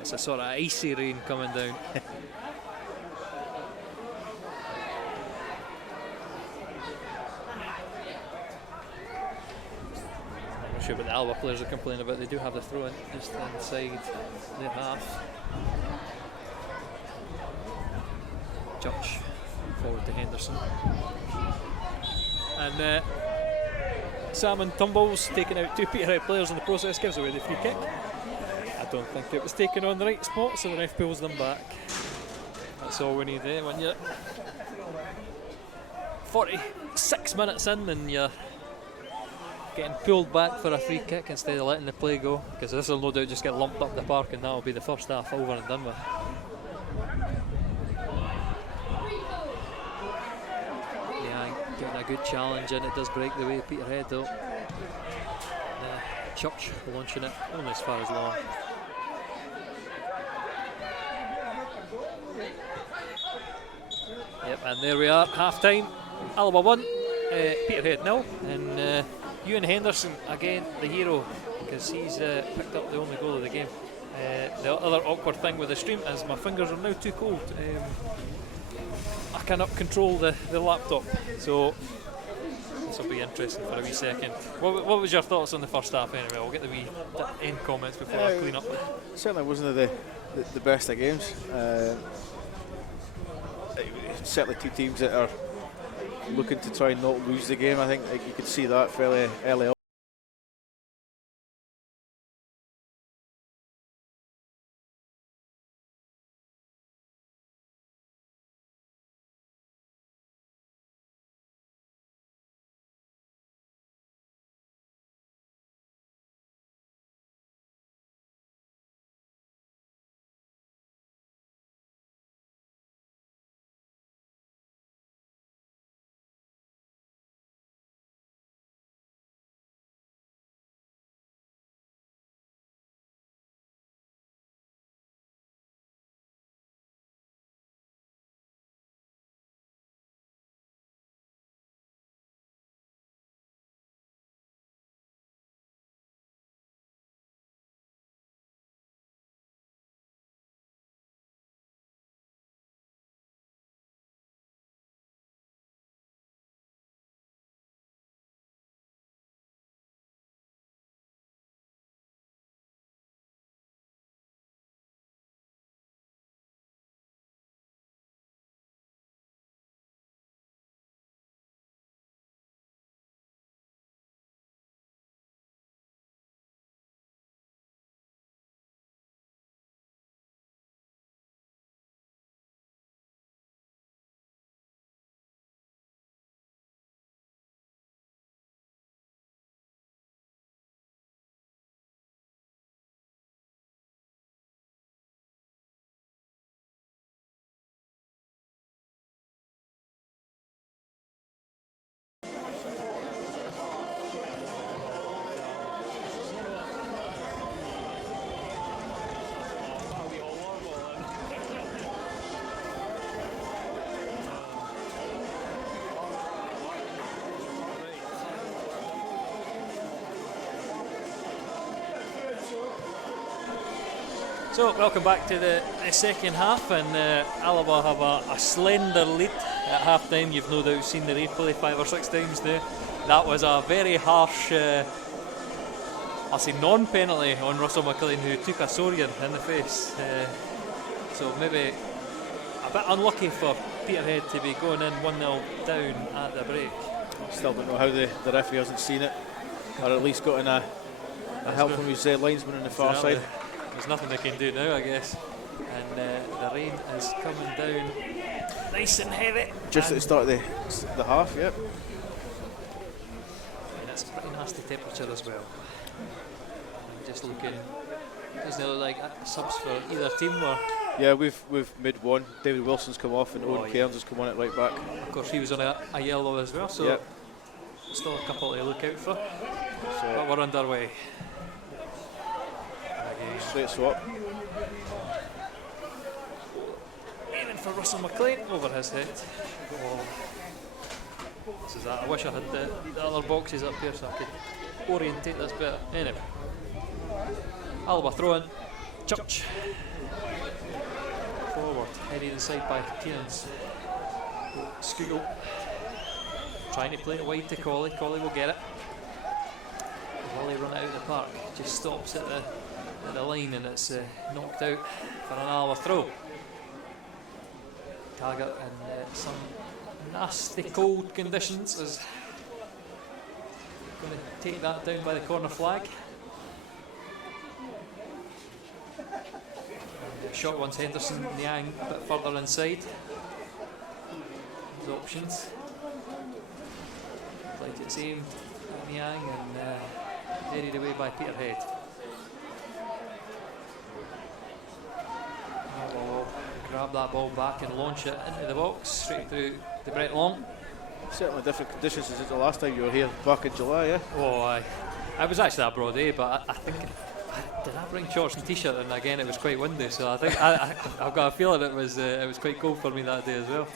it's a sort of icy rain coming down. I'm not sure what the Alloa players are complaining about. They do have the throw in just inside their half. Judge forward to Henderson. And Salmon tumbles, taking out 2 Peterhead players in the process, gives away the free kick. I don't think it was taken on the right spot, so the ref pulls them back. That's all we need there when you're 46 minutes in and you're getting pulled back for a free kick instead of letting the play go, because this will no doubt just get lumped up the park and that'll be the first half over and done with. Getting a good challenge, and it does break the way of Peterhead though. Church launching it only as far as long. Yep, and there we are, half time. Alloa 1, Peterhead 0, and Ewan Henderson again the hero, because he's picked up the only goal of the game. The other awkward thing with the stream is my fingers are now too cold. I cannot control the laptop, so this will be interesting for a wee second. What was your thoughts on the first half anyway? I'll get the wee end comments before I clean up. Certainly wasn't the best of games. Certainly 2 teams that are looking to try and not lose the game. I think you could see that fairly early on. So, welcome back to the second half, and Alloa have a slender lead at half time. You've no doubt seen the replay 5 or 6 times now. That was a very harsh, I'll say non-penalty on Russell McLean, who took a Sorian in the face. So maybe a bit unlucky for Peterhead to be going in 1-0 down at the break. Still don't know how the referee hasn't seen it, or at least gotten a help from his linesman on the far side. There's nothing they can do now, I guess. And the rain is coming down nice and heavy. Just at the start of the half, yep. And it's a pretty nasty temperature as well. I'm just looking, doesn't it look like subs for either team? Or yeah, we've mid one. David Wilson's come off and Owen Cairns has come on at right back. Of course, he was on a yellow as well, so still a couple to look out for. But we're underway. Straight swap. Aiming for Russell McLean over his head. Oh. This is that. I wish I had the other boxes up here so I could orientate this better. Anyway. Alba throw in. Church. Forward. Headed inside by Cairns. Scoogall. Trying to play it wide to Colley. Colley will get it. Will he run it out of the park? Just stops at the line and it's knocked out for an Alloa throw. Taggart in some nasty cold conditions is going to take that down by the corner flag. Shot once Henderson, Niang a bit further inside. Those options. Like it's aimed at Niang and carried away by Peterhead. Grab that ball back and launch it into the box, straight through the Brett Long. Certainly different conditions since the last time you were here back in July, yeah? Oh, I was actually a broad day, but I think, did I bring shorts and t-shirt? And again, it was quite windy, so I think I've got a feeling it was quite cold for me that day as well.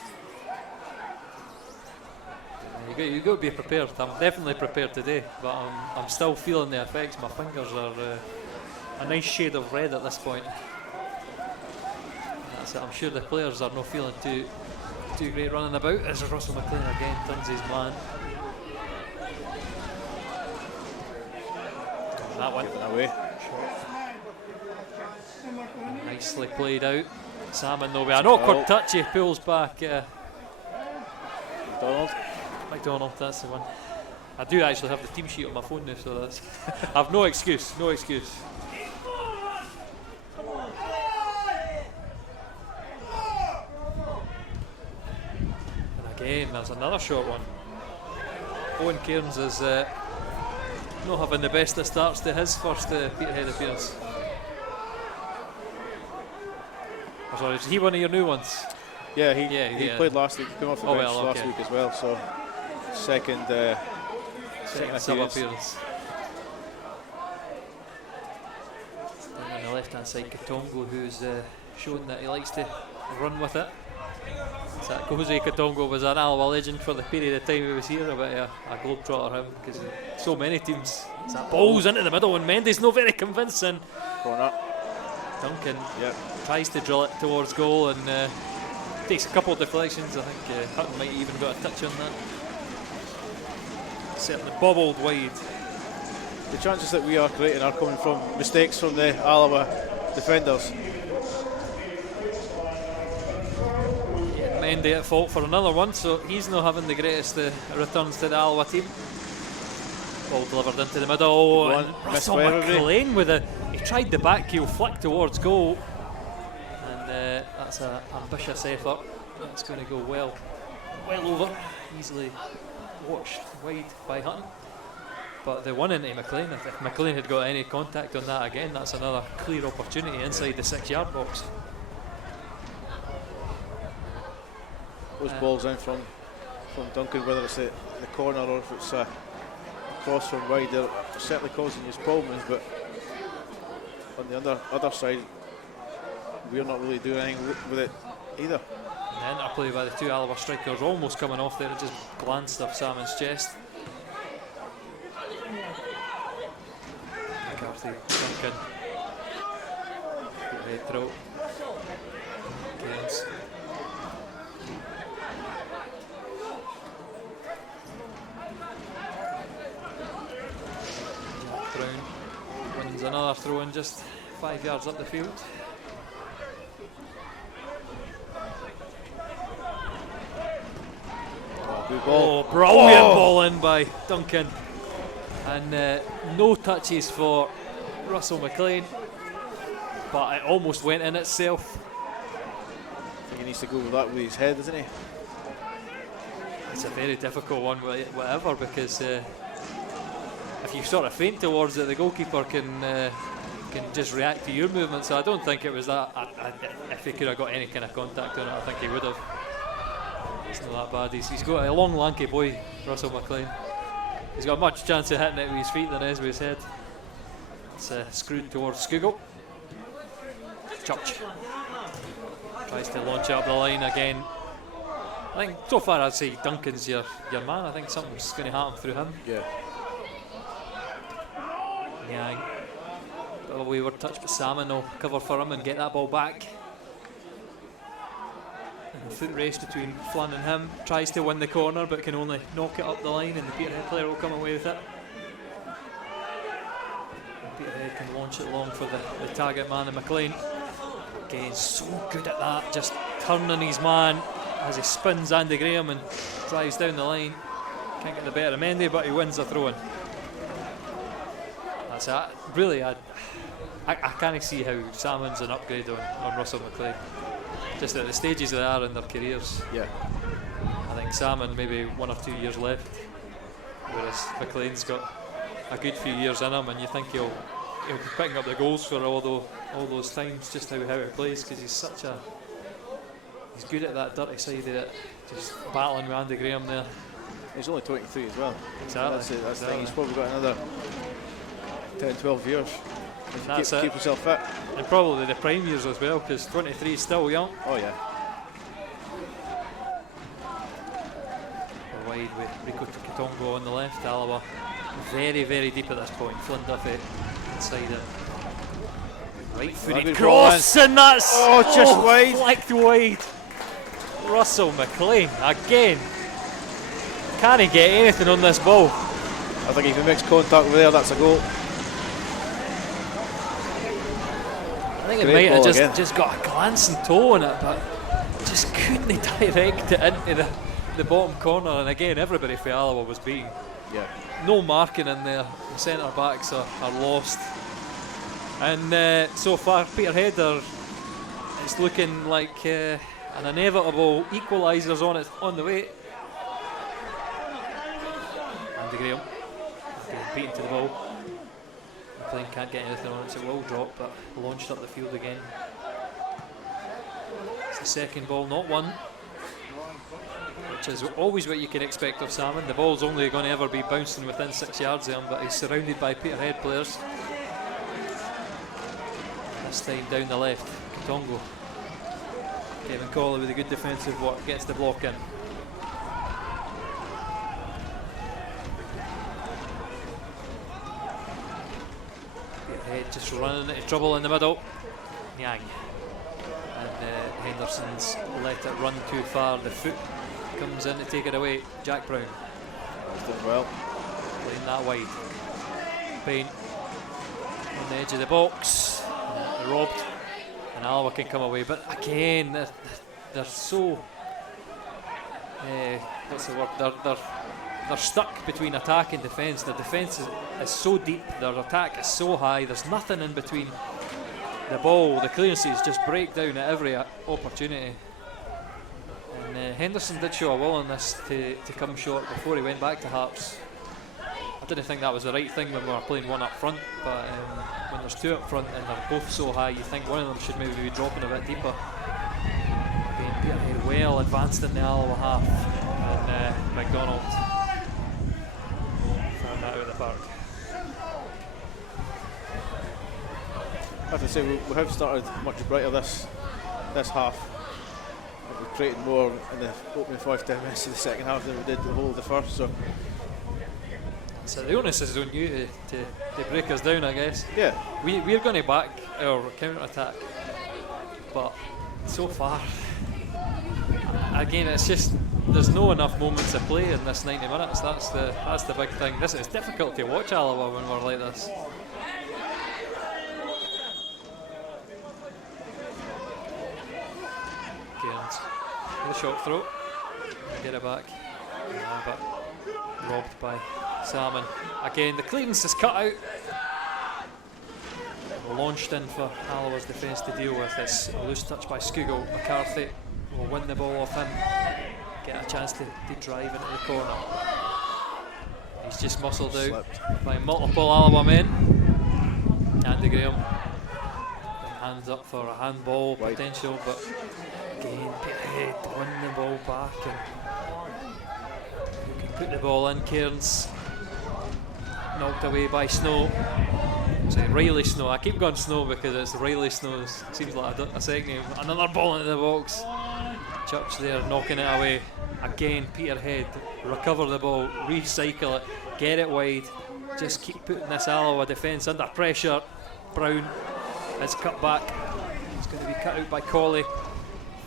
You got to be prepared. I'm definitely prepared today, but I'm still feeling the effects. My fingers are a nice shade of red at this point. I'm sure the players are not feeling too great running about as Russell McLean again turns his man. That one away. Nicely played out. Salmon though with an awkward touch, he pulls back. McDonald, that's the one. I do actually have the team sheet on my phone now, so that's I've no excuse. Again, there's another short one. Owen Cairns is not having the best of starts to his first Peterhead appearance. Oh, sorry, is he one of your new ones? Yeah, he played last week. He came off the bench last week as well. So second sub appearance. And on the left hand side, Katongo, who's shown that he likes to run with it. So Jose Katongo was an Alloa legend for the period of time he was here, but a globetrotter him, because so many teams. Balls into the middle and Mendes not very convincing. Corner. Duncan tries to drill it towards goal and takes a couple of deflections. I think Hutton might even got a touch on that. Certainly bobbled wide. The chances that we are creating are coming from mistakes from the Alloa defenders. Mendy at fault for another one, so he's not having the greatest returns to the Alloa team. Ball delivered into the middle, and Russell McLean with he tried the back heel flick towards goal, and that's an ambitious effort. That's going to go well over, easily watched wide by Hutton. But the one into McLean, if McLean had got any contact on that again, that's another clear opportunity inside the 6-yard box. Those balls in from from Duncan, whether it's the corner or if it's a cross from wide, they're certainly causing us problems, but on the other side, we're not really doing anything with it either. The interplay by the two Alloa strikers almost coming off there, it just glanced off Salmon's chest. McCarthy, Duncan, head throw. Cairns. Brown wins another throw in just 5 yards up the field. Good ball. Oh, brilliant ball in by Duncan. And no touches for Russell McLean, but it almost went in itself. I think he needs to go with that with his head, doesn't he? It's a very difficult one, whatever, because if you sort of feint towards it, the goalkeeper can just react to your movement. So I don't think it was that. If he could have got any kind of contact on it, I think he would have. It's not that bad. He's got a long, lanky boy, Russell McLean. He's got a much chance of hitting it with his feet than with his head. It's screwed towards Skugel. Church tries to launch it up the line again. I think so far I'd say Duncan's your man. I think something's going to happen through him. Yeah. Yeah. Bit of a wayward touch, but Salmon will cover for him and get that ball back. And the foot race between Flynn and him. Tries to win the corner but can only knock it up the line, and the Peterhead player will come away with it. And Peterhead can launch it long for the target man, and McLean. Again, so good at that, just turning his man as he spins Andy Graham and drives down the line. Can't get the better of Mendy, but he wins the throw-in. That's it. Really, I can't see how Salmon's an upgrade on Russell McLean. Just at the stages they are in their careers. Yeah. I think Salmon maybe 1 or 2 years left, whereas McLean's got a good few years in him, and you think he'll be picking up the goals for all those times, just how he plays, because he's good at that dirty side of it, just battling with Andy Graham there. He's only 23 as well. Exactly. That's it. That's exactly. the thing. He's probably got another 10, 12 years. That's keep himself fit. And probably the prime years as well, because 23 is still young. Oh yeah. Wide with Rico Katongo on the left. Alloa very, very deep at this point. Flynn Duffy inside it. Right footed cross, and that's just wide. Flicked wide. Russell McLean again. Can he get anything on this ball? I think if he makes contact over there, that's a goal. I think it might have just got a glancing toe on it, but just couldn't direct it into the bottom corner. And again, everybody for Alloa was beaten. Yeah. No marking in there. The centre backs are lost. And so far, Peterhead it's looking like an inevitable equaliser's on the way. Andy Graham beaten to the ball. McLean can't get anything on it, so it will drop, but launched up the field again. It's the second ball, not one, which is always what you can expect of Salmon. The ball's only going to ever be bouncing within 6 yards of him, but he's surrounded by Peterhead players. This time down the left, Katongo. Kevin Colley with a good defensive work, gets the block in. Peterhead just running into trouble in the middle. Yang. And Henderson's let it run too far. The foot comes in to take it away. Jack Brown. He's doing well. Playing that wide. Payne on the edge of the box. Robbed. And Alloa can come away. But again, they're so... what's the word? They're stuck between attack and defence. Their defence is so deep. Their attack is so high. There's nothing in between. The ball, the clearances just break down at every opportunity. And Henderson did show a willingness to come short before he went back to Hearts. I didn't think that was the right thing when we were playing one up front, but when there's two up front and they're both so high, you think one of them should maybe be dropping a bit deeper. Peterhead well advanced in the Alloa half. And McDonald found that out of the park. I have to say, we have started much brighter this half. We've created more in the opening 5-10 minutes of the second half than we did the whole of the first. So the onus is on you to break us down, I guess. Yeah. We're going to back our counter-attack, but so far, again, it's just there's no enough moments of play in this 90 minutes. That's the big thing. It's difficult to watch Alloa when we're like this. Cairns with a short throw, get it back, but robbed by Salmon. Again, the clearance is cut out. Launched in for Alloa's defence to deal with. It's a loose touch by Skugel. McCarthy will win the ball off him, get a chance to drive into the corner. He's just muscled out by multiple Alloa men. Andy Graham hands up for a handball potential, but again, Peterhead win the ball back and you can put the ball in. Cairns knocked away by Snow. Say Riley Snow. I keep going Snow because it's Riley Snow. Seems like a second name. Another ball into the box. Church there knocking it away. Again, Peterhead recover the ball, recycle it, get it wide. Just keep putting this Alloa defence under pressure. Brown is cut back. It's going to be cut out by Colley.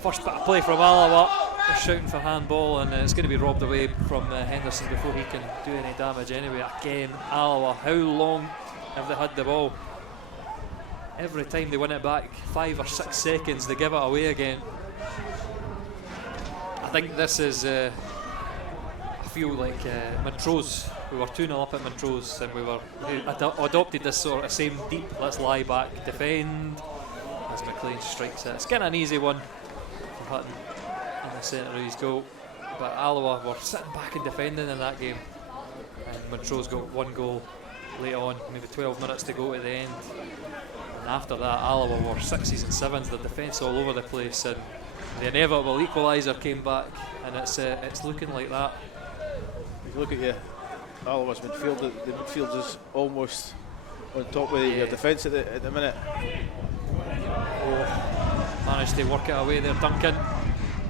First bit of play from Alloa. They're shouting for handball, and it's going to be robbed away from Henderson before he can do any damage anyway. Again, Alloa, how long have they had the ball? Every time they win it back, 5 or 6 seconds, they give it away again. I think this is, I feel like Montrose, we were 2-0 up at Montrose and we adopted this sort of same deep, let's lie back, defend, as McLean strikes it. It's kind of an easy one for Hutton in the centre of his goal, but Alloa were sitting back and defending in that game, and Montrose got 1 goal late on, maybe 12 minutes to go to the end, and after that Alloa were 6s and 7s, the defence all over the place, and the inevitable equaliser came back, and it's looking like that. If you look at Alloa's midfield, the midfield is almost on top of your defence at the minute. Managed to work it away there, Duncan.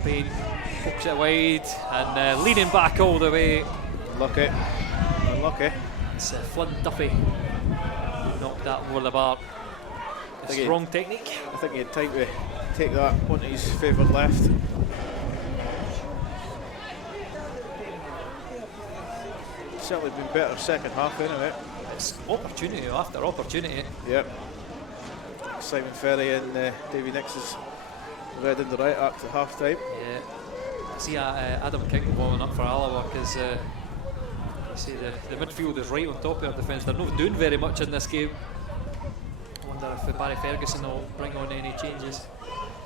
Payne pokes it wide, and leaning back all the way. Unlucky. It's Flynn Duffy who knocked that over the bar. Strong technique. I think he had time to take that onto his favoured left. Certainly been better second half anyway. It's opportunity after opportunity. Yep. Simon Ferry and Davy Nix is read in the right act at half time. Yeah. See Adam King warming up for Alloa because you see the midfield is right on top of our defence. They're not doing very much in this game. I wonder if Barry Ferguson will bring on any changes.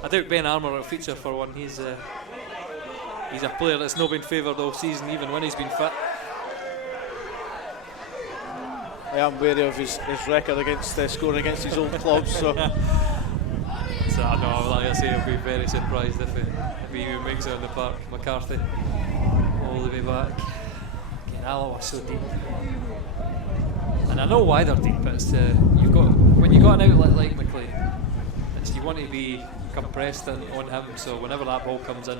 I doubt Ben Armour will feature for one. He's a player that's not been favoured all season, even when he's been fit. I am wary of his record against scoring against his old clubs. So I know, like I say, I'll be very surprised if he makes it on the park. McCarthy all the way back. Alloa so deep, and I know why they're deep. It's when you got an outlet like McLean, you want to be compressed on him. So whenever that ball comes in,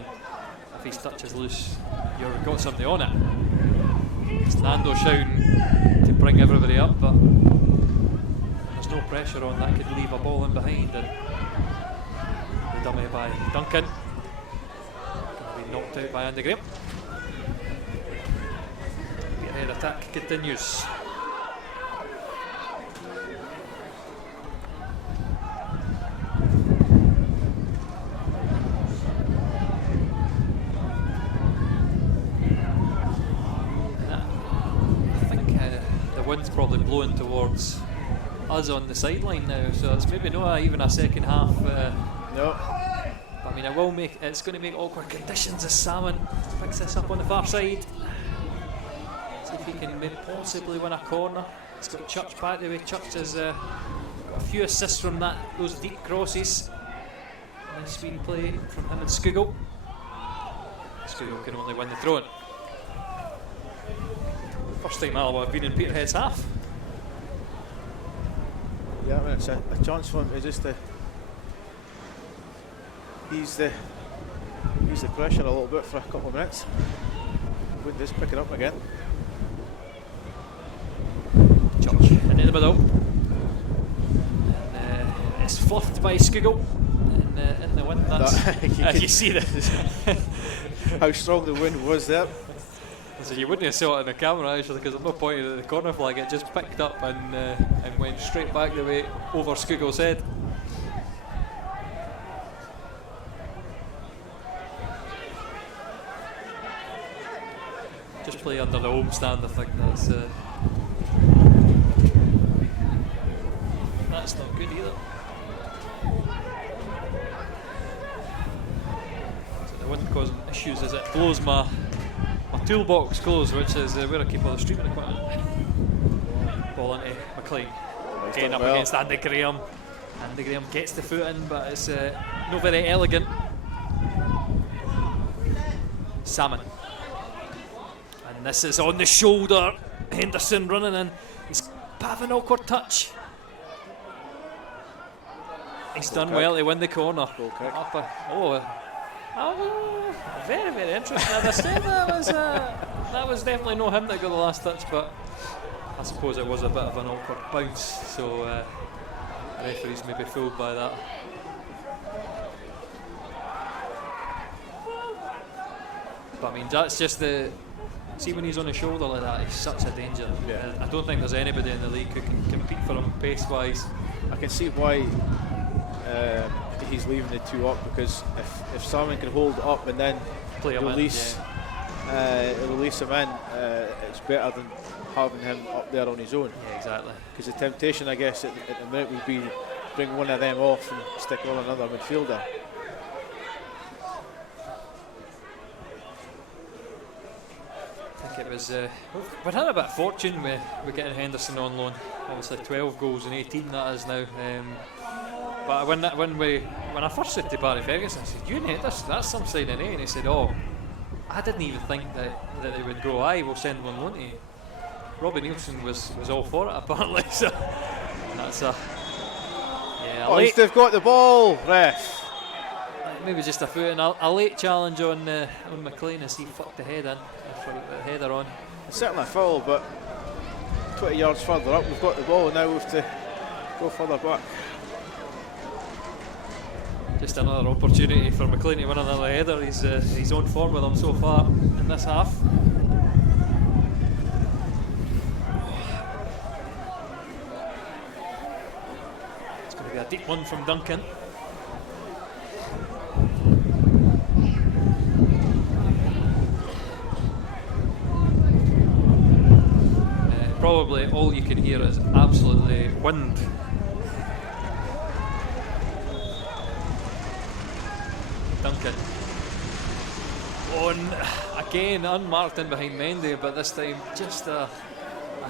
if his touch is loose, you've got somebody on it. It's Nando shouting to bring everybody up, but there's no pressure on that. Could leave a ball in behind, and the dummy by Duncan going to be knocked out by Andy Graham. Peterhead attack continues. Wind's probably blowing towards us on the sideline now, so it's maybe not even a second half. No. But I mean, it's going to make awkward conditions as Salmon picks this up on the far side. See if he can maybe possibly win a corner. He's got Church back the way. Church has got a few assists from those deep crosses. Nice speed play from him and Skugel. Scudo can only win the throw-in. First time Alloa have been in Peterhead's half. Yeah, I mean, it's a chance for him to just ease the pressure a little bit for a couple of minutes. Wouldn't just pick it up again. Church into the middle. And it's fluffed by Skugel in the wind. That's you see this. How strong the wind was there. So you wouldn't have saw it in the camera actually, because there's no point at the corner flag. It just picked up and went straight back the way over Skugel's head. Just play under the home stand. I think that's not good either. So the wind causing issues as it blows my toolbox closed, which is where I keep all the streaming equipment. Ball into McLean. Getting up against Andy Graham. Andy Graham gets the foot in, but it's not very elegant. Salmon. And this is on the shoulder. Henderson running in. He's having an awkward touch. He's done well to win the corner. Very, very interesting. As I said, that was definitely not him that got the last touch, but I suppose it was a bit of an awkward bounce, so referees may be fooled by that. But I mean, that's just see when he's on his shoulder like that, he's such a danger. Yeah. I don't think there's anybody in the league who can compete for him pace-wise. I can see why he's leaving the two up, because if Salmon can hold up and then release him in, it's better than having him up there on his own. Yeah, exactly. Because the temptation, I guess, at the minute would be bring one of them off and stick on another midfielder. I think it was we've had a bit of fortune with getting Henderson on loan. Obviously 12 goals in 18 that is now. But when I first said to Barry Ferguson, I said, "You and Henderson, that's some signing, eh?" And he said, "Oh, I didn't even think that they would go. Aye, we'll send one loan to you." Robbie Nielsen was all for it apparently. So that's they've got the ball, ref. Maybe just a foot and a late challenge on McLean as he fucked the head in, the header on. It's certainly a foul, but 20 yards further up, we've got the ball, and now we have to go further back. Just another opportunity for McLean to win another header. He's on form with them so far in this half. It's going to be a deep one from Duncan. Probably all you can hear is absolutely wind. Duncan on again, unmarked in behind Mendy, but this time just a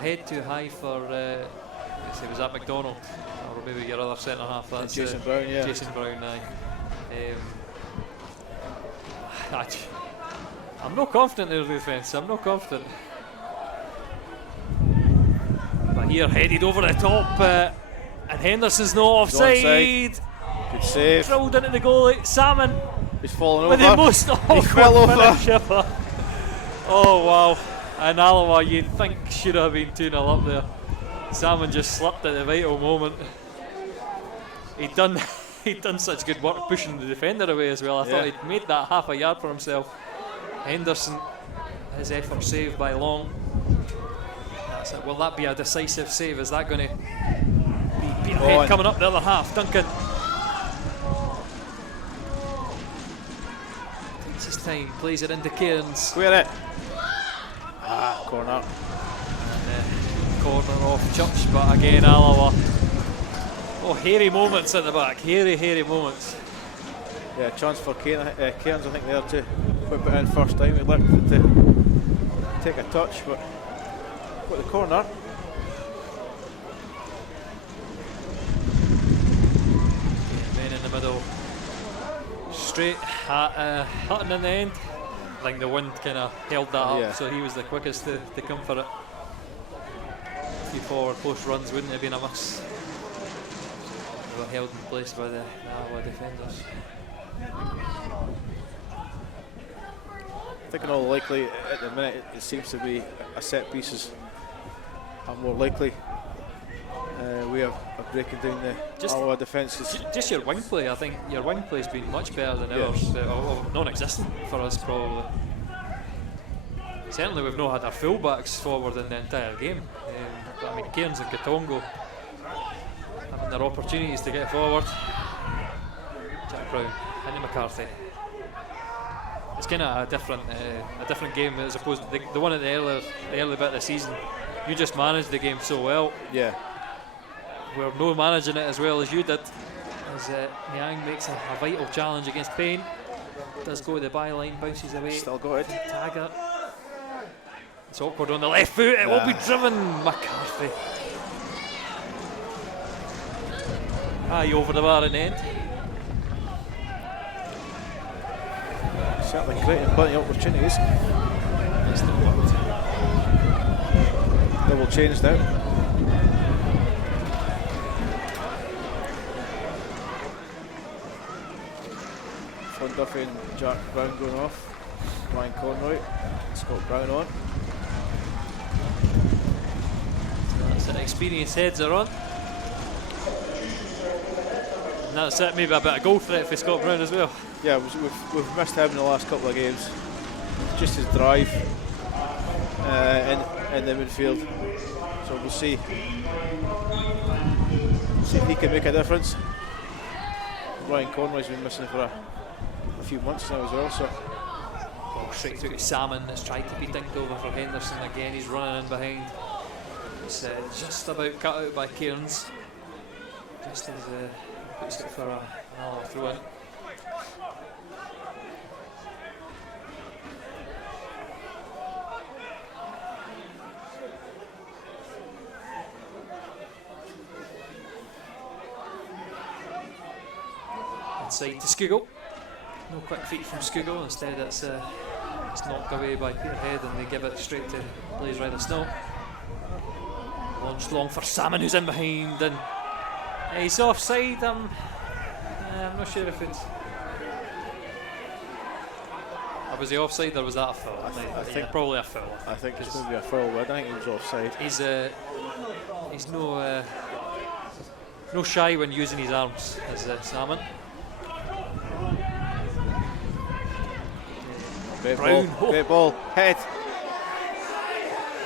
head too high for was that McDonald or maybe your other centre half? That's Jason Brown, yeah. Jason Brown, I'm not confident in the defence. I'm not confident. But here, headed over the top, and Henderson's not offside. Good save. Drilled into the goalie. Salmon. He's fallen with over. The most awkward finish ever. Oh wow! And Alloa, you'd think should have been 2-0 up there. Salmon just slipped at the vital moment. He'd done such good work pushing the defender away as well. I thought he'd made that half a yard for himself. Henderson, his effort saved by Long. That's it. Will that be a decisive save? Is that going to be Peterhead coming up the other half? Duncan. Takes his time, plays it into Cairns. Clear it. Corner. And corner off Church, but again Alloa. Oh, hairy moments at the back. Hairy moments. Yeah, chance for Cairns, I think, there to whip it in first time. He looked to take a touch, but got the corner. Men in the middle. Straight at Hutton in the end. think the wind kind of held that Yeah. up, so he was the quickest to come for it. A few forward post runs wouldn't have been a miss. They were held in place by the Alloa defenders. I think in all likely at the minute it seems to be a set pieces are more likely. We are breaking down the Alloa defences. Just your wing play, I think your wing play has been much better than ours, or non-existent for us probably. Certainly we've not had our full-backs forward in the entire game. But I mean, Cairns and Katongo having their opportunities to get forward. Jack Brown into McCarthy. It's kind of a different game as opposed to the one at the early bit of the season. You just managed the game so well. Yeah. We're no managing it as well as you did. As Niang makes a vital challenge against Payne. Does go to the byline, bounces away. Still got it. Taggart. It's awkward on the left foot. It will be driven. McCarthy. High over the bar in the end. Certainly creating plenty of opportunities. Double change now. Duffy and Jack Brown going off. Ryan Conroy, Scott Brown on. So that's it, experienced heads are on. And that's it, maybe a bit of goal threat for Scott Brown as well. Yeah, we've missed him in the last couple of games. Just his drive in the midfield. So we'll see if he can make a difference. Ryan Conroy's been missing for a few months now as well, so ball straight through to Salmon. That's tried to be dinked over for Henderson again. He's running in behind. It's just about cut out by Cairns. Just as puts it for another throw in. Inside to Skugel. No quick feet from Skugel, instead it's knocked away by Peterhead and they give it straight to Blaze Rider Snow. Launched long for Salmon who's in behind and he's offside. I'm not sure if it's... was he offside or was that a foul? I think probably a foul. I think it's going to be a foul, but I don't think he was offside. He's no shy when using his arms as Salmon. Great ball, head.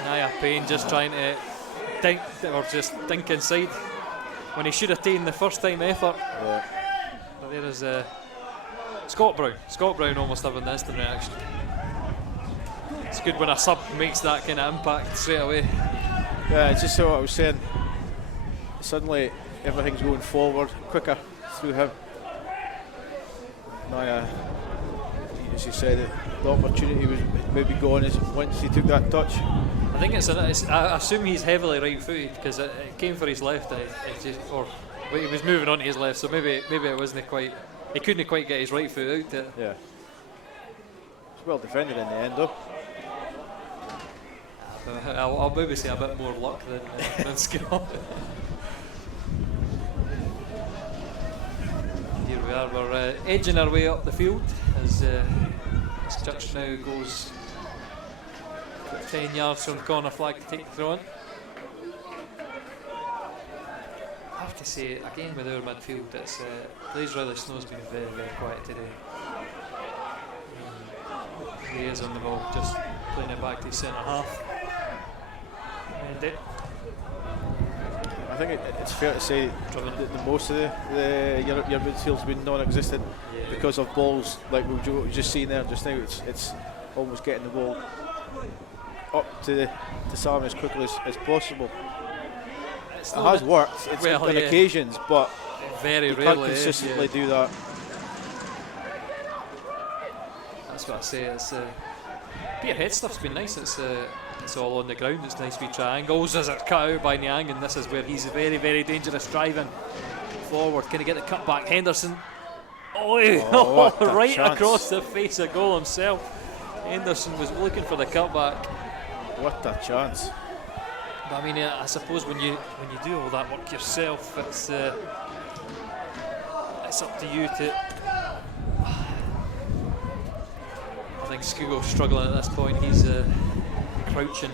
Naya Payne just trying to think inside when he should have taken the first time effort. Yeah. But there is Scott Brown. Scott Brown almost having the instant reaction. It's good when a sub makes that kind of impact straight away. Yeah, it's just what I was saying. Suddenly everything's going forward quicker through him. Naya, as you said, the opportunity was maybe gone once he took that touch. I think I assume he's heavily right-footed because it came for his left, and he was moving on to his left, so maybe it wasn't quite. He couldn't quite get his right foot out. Yeah, it's well defended in the end, though. I'll maybe say a bit more luck than skill. Here we are. We're edging our way up the field as Church now goes 10 yards from the corner flag to take the throw in. I have to say, again with our midfield, it's Blaze Riley Snow's been very, very quiet today. He is on the ball, just playing it back to centre half. And I think it's fair to say that most of your midfield's been non-existent because of balls like we've just seen there just now. It's almost getting the ball up to Sam as quickly as possible. It has worked. It's on occasions, but very you rarely can't consistently do that. That's what I say. It's Peterhead stuff's been nice. It's all on the ground. It's nice wee triangles as it's cut out by Niang, and this is where he's very, very dangerous driving forward. Can he get the cut back? Henderson. Right chance. Across the face of goal himself. Henderson was looking for the cutback. What a chance. But I mean, I suppose when you do all that work yourself, it's up to you to. I think Scugo's struggling at this point. He's crouching.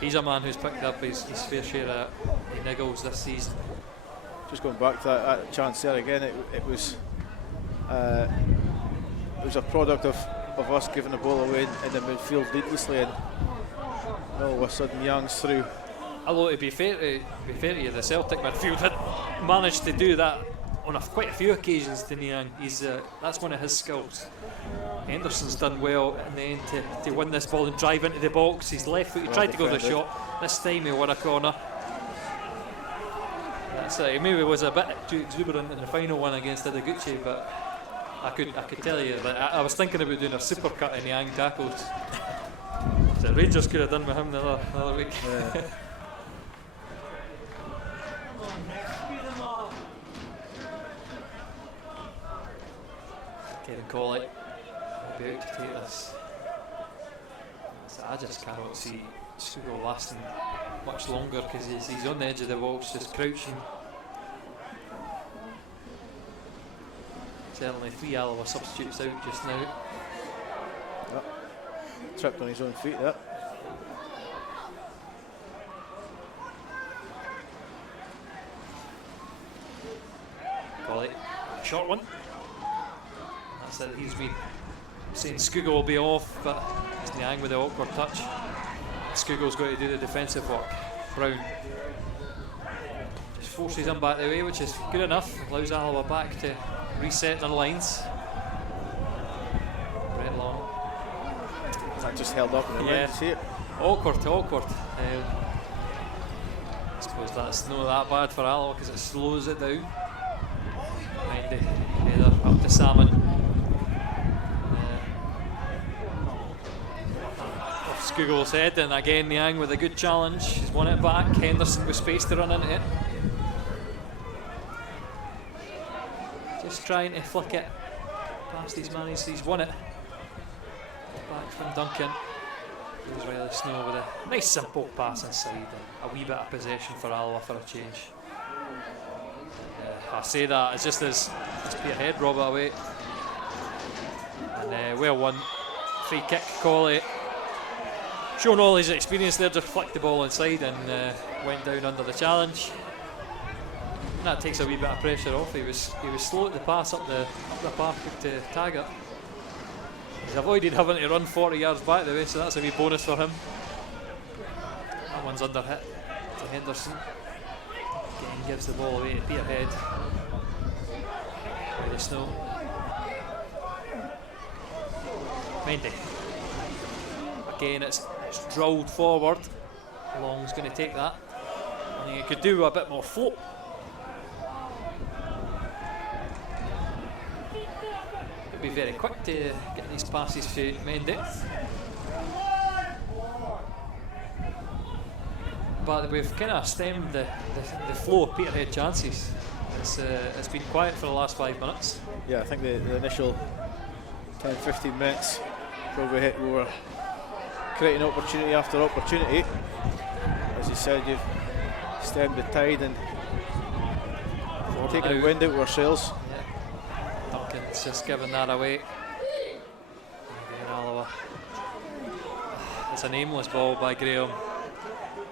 He's a man who's picked up his fair share of niggles this season. Just going back to that chance there again, it was a product of us giving the ball away in the midfield needlessly, and all of a sudden Young's through. Although to be fair to you, the Celtic midfield had managed to do that on quite a few occasions to Niang. That's one of his skills. Henderson's done well in the end to win this ball and drive into the box. He's left foot, he tried to go the shot. This time he won a corner. That's it. He maybe was a bit too exuberant in the final one against Ideguchi, but I could tell you that I was thinking about doing a super cut in Niang tackles. The Rangers could have done with him the other week. Yeah. Kevin Colley will be out to take this. So I just cannot see Scugo lasting much longer because he's on the edge of the box, just crouching. Certainly 3 Alloa substitutes out just now. Yep. Tripped on his own feet there. Colley, short one. That's it, he's been saying Scugo will be off, but it's Niang with the awkward touch. Scugo's got to do the defensive work. Brown just forces him back the way, which is good enough. Allows Alloa back to reset their lines. Red long. That just held up in the wind, see it? Awkward. I suppose that's not that bad for Alloa because it slows it down. Mindy, header up to Salmon. Off Scugo's head, and again Niang with a good challenge. He's won it back. Henderson with space to run into it. Just trying to flick it past his man. He's won it. Back from Duncan. Goes Riley Snow with a nice simple pass inside and a wee bit of possession for Alloa for a change. I say that it's just as Peterhead rob it away. And well won. Free kick, Colley. Showing all his experience there, just flicked the ball inside and went down under the challenge. And that takes a wee bit of pressure off. He was slow at the pass up the park to Taggart. He's avoided having to run 40 yards back the way, so that's a wee bonus for him. That one's under hit to Henderson. Again gives the ball away to Peterhead. By the Snow. Mendy. Again, it's drilled forward. Long's going to take that. I think it could do a bit more float. Could be very quick to get these passes to Mendy. But we've kind of stemmed the flow of Peterhead chances. It's been quiet for the last 5 minutes. Yeah, I think the initial 10-15 minutes we were creating opportunity after opportunity. As you said, you've stemmed the tide and taken the wind out of ourselves. Yeah. Duncan's just giving that away. Again, Alloa. It's an aimless ball by Graham. I'm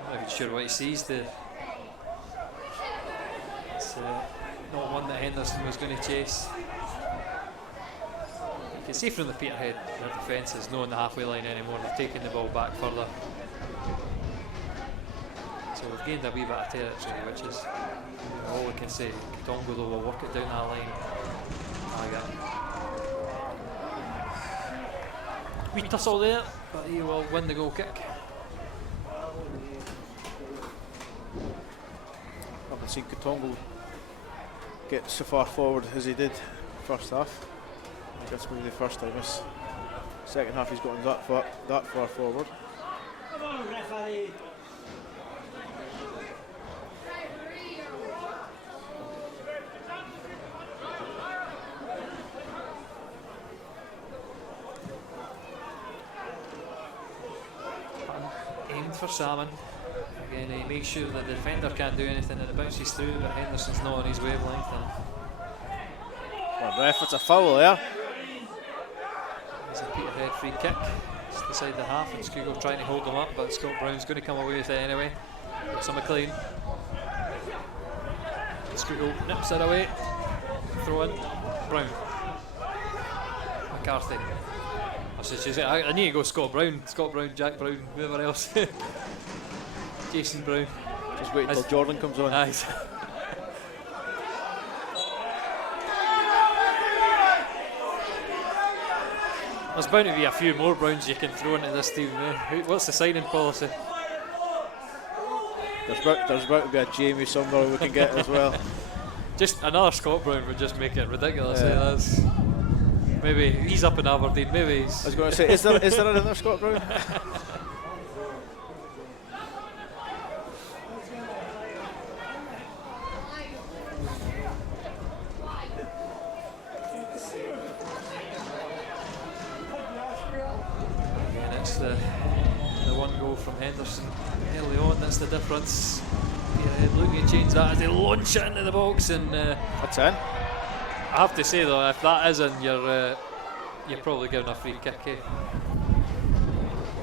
not even sure what he sees. It's not one that Henderson was going to chase. You can see from the Peterhead, their defence is not on the halfway line anymore. They've taken the ball back further. So we've gained a wee bit of territory, which is all we can say. Tongo though will work it down that line. Wee tussle there, but he will win the goal kick. I haven't seen Katongo get so far forward as he did first half. I think that's maybe the first time this second half he's gotten that far forward. Come on, referee. for Salmon. Again, he makes sure that the defender can't do anything and it bounces through, but Henderson's not on his wavelength. Well, ref, it's a foul there. There's a Peterhead free kick. It's the side of the half, and Scugo trying to hold them up, but Scott Brown's going to come away with it anyway. So McLean. Scugo nips it away. Throw in. Brown. McCarthy. I need to go Scott Brown, Jack Brown, whoever else. Jason Brown. Just wait until Jordan comes on. Nice. There's bound to be a few more Browns you can throw into this team. What's the signing policy? There's about to be a Jamie somewhere we can get as well. Just another Scott Brown would just make it ridiculous. That's maybe he's up in Aberdeen. Maybe he's. I was going to say, is there another Scott Brown? The one goal from Henderson early on, that's the difference. Looking to change that as they launch it into the box, and that's in. I have to say though, if that is in, you're probably giving a free kick.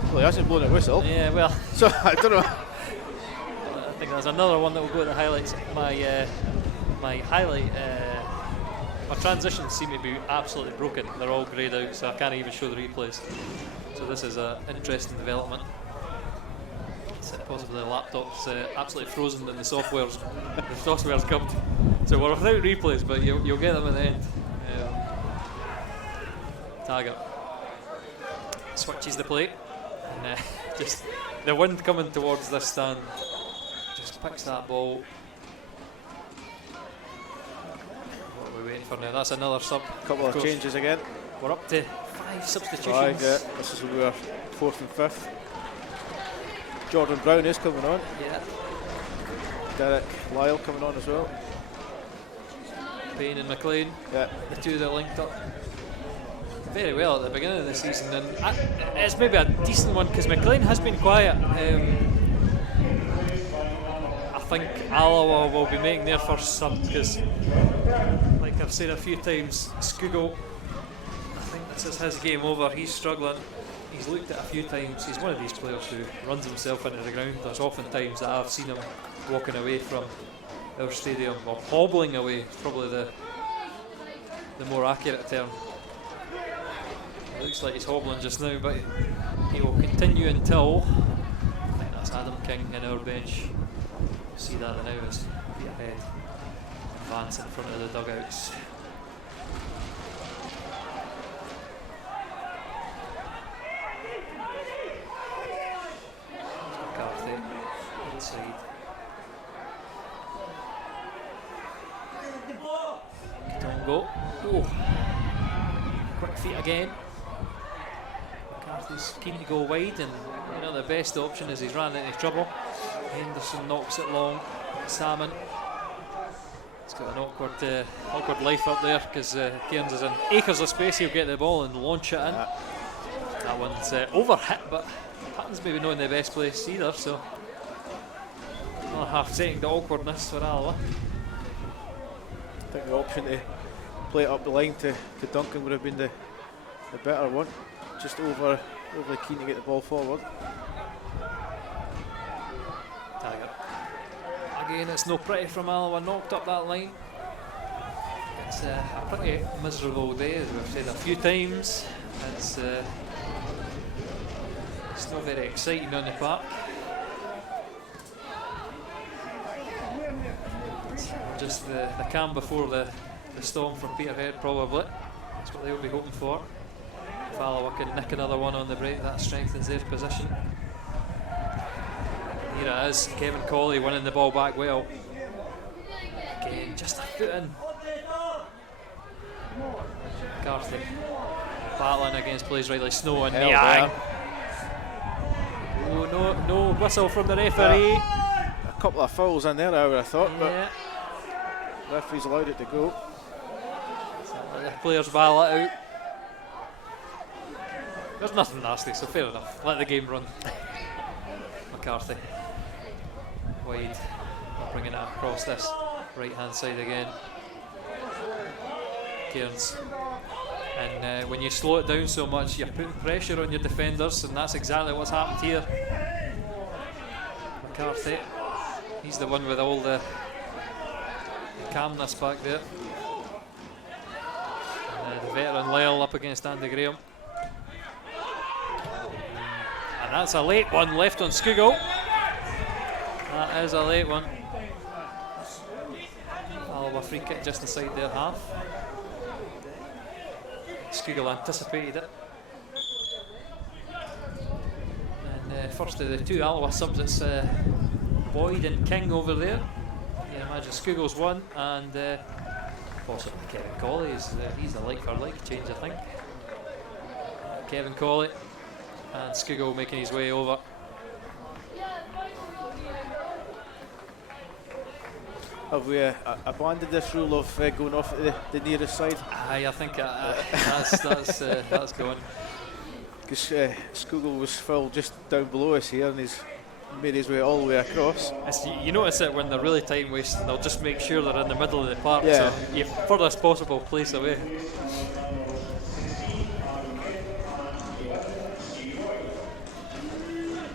Well, he hasn't blown a whistle. Yeah, well. So I don't know. I think there's another one that will go to the highlights. My transitions seem to be absolutely broken. They're all greyed out, so I can't even show the replays. So this is an interesting development. Possibly the laptop's absolutely frozen and the software's come. So we're without replays, but you'll get them at the end. Taggart switches the plate, and just the wind coming towards this stand just picks that ball. What are we waiting for now? That's another sub. Couple of changes again. We're up to 5 substitutions. 5, yeah. This is where we are 4th and 5th. Jordan Brown is coming on. Yeah. Derek Lyle coming on as well. Payne and McLean. Yeah. The two that linked up very well at the beginning of the season, and it's maybe a decent one because McLean has been quiet. I think Alloa will be making their first sub because, like I've said a few times, Scugo, I think this is his game over. He's struggling. He's looked at a few times. He's one of these players who runs himself into the ground. There's often times that I've seen him walking away from our stadium, or hobbling away, probably the more accurate term. It looks like he's hobbling just now, but he will continue until, I think that's Adam King in our bench. See that now as Peterhead advance in front of the dugouts. McCarthy inside. Katongo. Oh. Quick feet again. McCarthy's keen to go wide, and the best option is he's ran into trouble. Henderson knocks it long. Salmon. He's got an awkward life up there because Cairns is in acres of space. He'll get the ball and launch it in. That one's over hit, but Patton's maybe not in the best place either, so another half setting the awkwardness for Alloa. I think the option to play it up the line to Duncan would have been the better one. Just overly keen to get the ball forward. Taggart. Again, it's no pretty from Alloa, knocked up that line. It's a pretty miserable day, as we've said a few times. It's not very exciting on the park. Just the calm before the storm from Peterhead, probably. That's what they'll be hoping for. If Alloa can nick another one on the break, that strengthens their position. Here it is, Kevin Colley winning the ball back well. Again, just a foot in. McCarthy battling against players right like Snow and Niang. Oh, no whistle from the referee. A couple of fouls in there, I would have thought, but the referee's allowed it to go. The players battle it out. There's nothing nasty, so fair enough. Let the game run. McCarthy. Wide. Bringing it across this right hand side again. Cairns. And when you slow it down so much, you're putting pressure on your defenders, and that's exactly what's happened here. McCarthy, he's the one with all the calmness back there. And the veteran Lyle up against Andy Graham. And that's a late one left on Skugel. That is a late one. Alloa free kick just inside their half. Skugel anticipated it. And first of the two Alloa subs, it's Boyd and King over there. You can imagine Skugel's one, and possibly Kevin Colley. He's a like for like change, I think. Kevin Colley and Skugel making his way over. Have we abandoned this rule of going off at the nearest side? Aye, I think that's going. Because Skugel was full just down below us here, and he's made his way all the way across. You notice it when they're really time wasting, they'll just make sure they're in the middle of the park, yeah. So you furthest possible place away.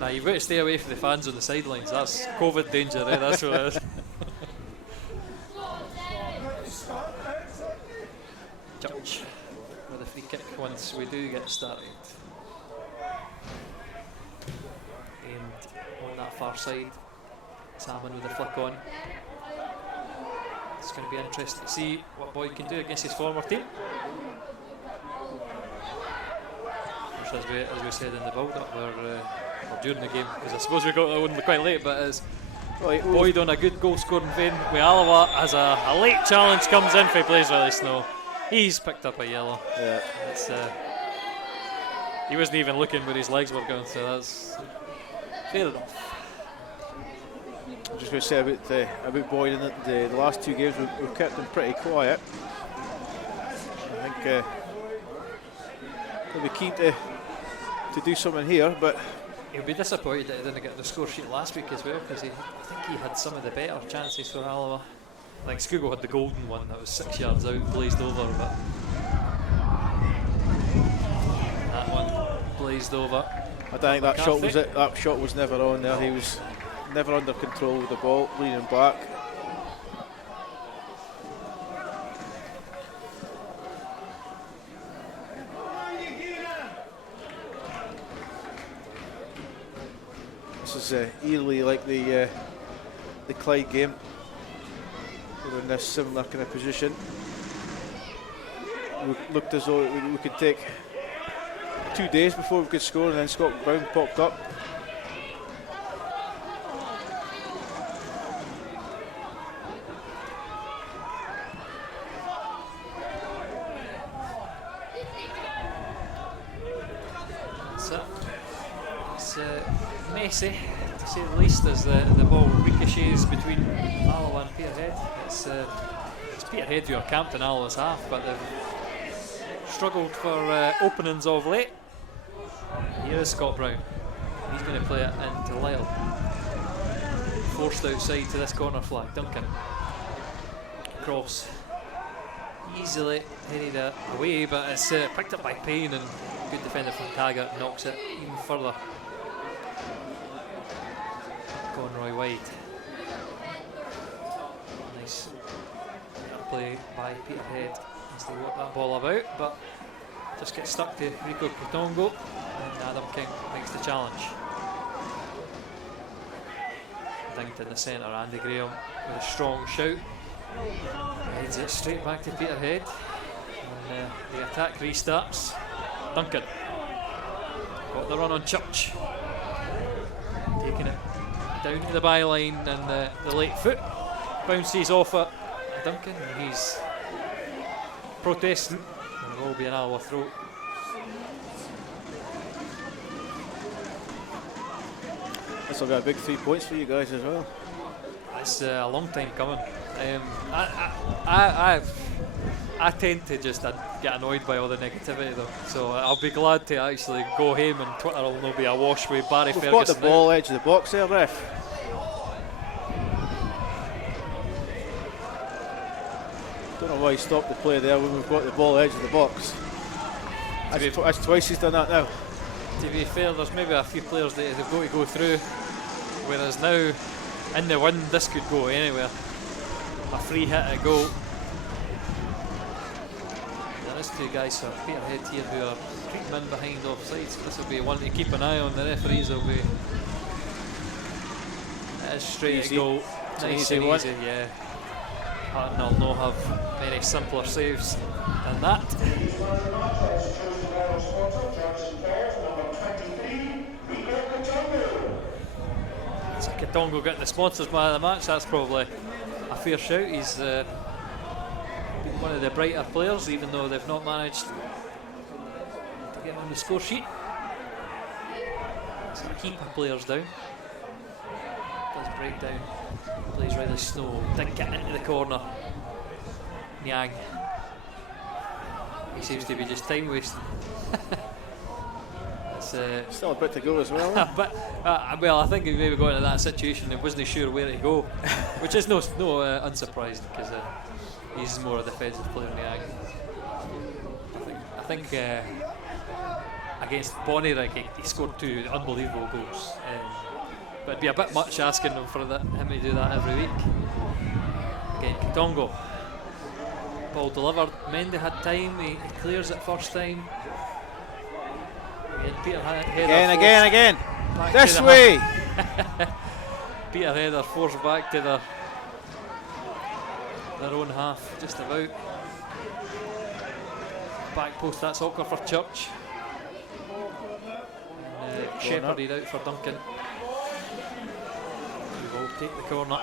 Now you've got to stay away from the fans on the sidelines. That's COVID danger, eh? That's what it is. Judge with a free kick once we do get started. Aimed on that far side. Salmon with the flick on. It's going to be interesting to see what Boyd can do against his former team. Which, as we said in the build-up, or during the game, because I suppose we got that one quite late, but as Boyd on a good goal-scoring vein with Alloa as a late challenge comes in for he plays Willie Snow. He's picked up a yellow. Yeah. It's, he wasn't even looking where his legs were going, so that's fair enough. I'm just going to say about Boyd in the last two games, we've kept him pretty quiet. I think he'll be keen to do something here, but he'll be disappointed that he didn't get the score sheet last week as well, because I think he had some of the better chances for Alloa. I think Skugel had the golden one that was 6 yards out, blazed over, but that one blazed over. I don't think that shot was it. That shot was never on there. He was never under control with the ball, leaning back. This is eerily like the Clyde game. We're in this similar kind of position. We looked as though we could take 2 days before we could score, and then Scott Brown popped up. It's messy, to say the least, as the ball ricochets between Alloa and Peterhead. It's Peterhead who are camped in Alloa's half, but they've struggled for openings of late. Here is Scott Brown. He's going to play it into Lyle. Forced outside to this corner flag. Duncan. Cross. Easily headed away, but it's picked up by Payne, and good defender from Taggart knocks it even further. Conroy wide. Nice play by Peterhead as they work that ball about, but just gets stuck to Rico Katongo, and Adam King makes the challenge. Dinked in the centre, Andy Graham with a strong shout. Heads it straight back to Peterhead, and the attack restarts. Duncan got the run on Church, taking it down to the byline, and the late foot bounces off at Duncan, and he's protesting, and will be an Alloa throw. This will be a big 3 points for you guys as well. It's a long time coming. I tend to just get annoyed by all the negativity though, so I'll be glad to actually go home and Twitter will not be awash with Barry We've Ferguson. got the ball edge of the box there, ref. Don't know why he stopped the play there when we've got the ball edge of the box. That's twice he's done that now. To be fair, there's maybe a few players that have got to go through, whereas now in the wind this could go anywhere. A free hit at goal. There is two guys for Peterhead here who are creeping in behind offsides. This will be one to keep an eye on. The referees will be. It is straight at goal. Nice and easy, yeah. Hutton will not have many simpler saves than that. So Katongo getting the sponsors man of the match. That's probably a fair shout. He's been one of the brighter players, even though they've not managed to get on the score sheet. So keep the players down. Does break down. Plays Riley Snow. Didn't get into the corner. Nyang. He seems to be just time wasting. Still a bit to go as well. But well, I think he maybe got into that situation and wasn't sure where to go, which is no unsurprising because he's more a defensive player than Nyang. I think against Bonnyrigg he scored 2 unbelievable goals. But it'd be a bit much asking him for him to do that every week. Again, Katongo. Ball delivered. Mendy had time. He clears it first time. Again. This way. Peterhead are forced back to their own half, just about. Back post. That's awkward for Church. Shepherded out for Duncan. Will take the corner.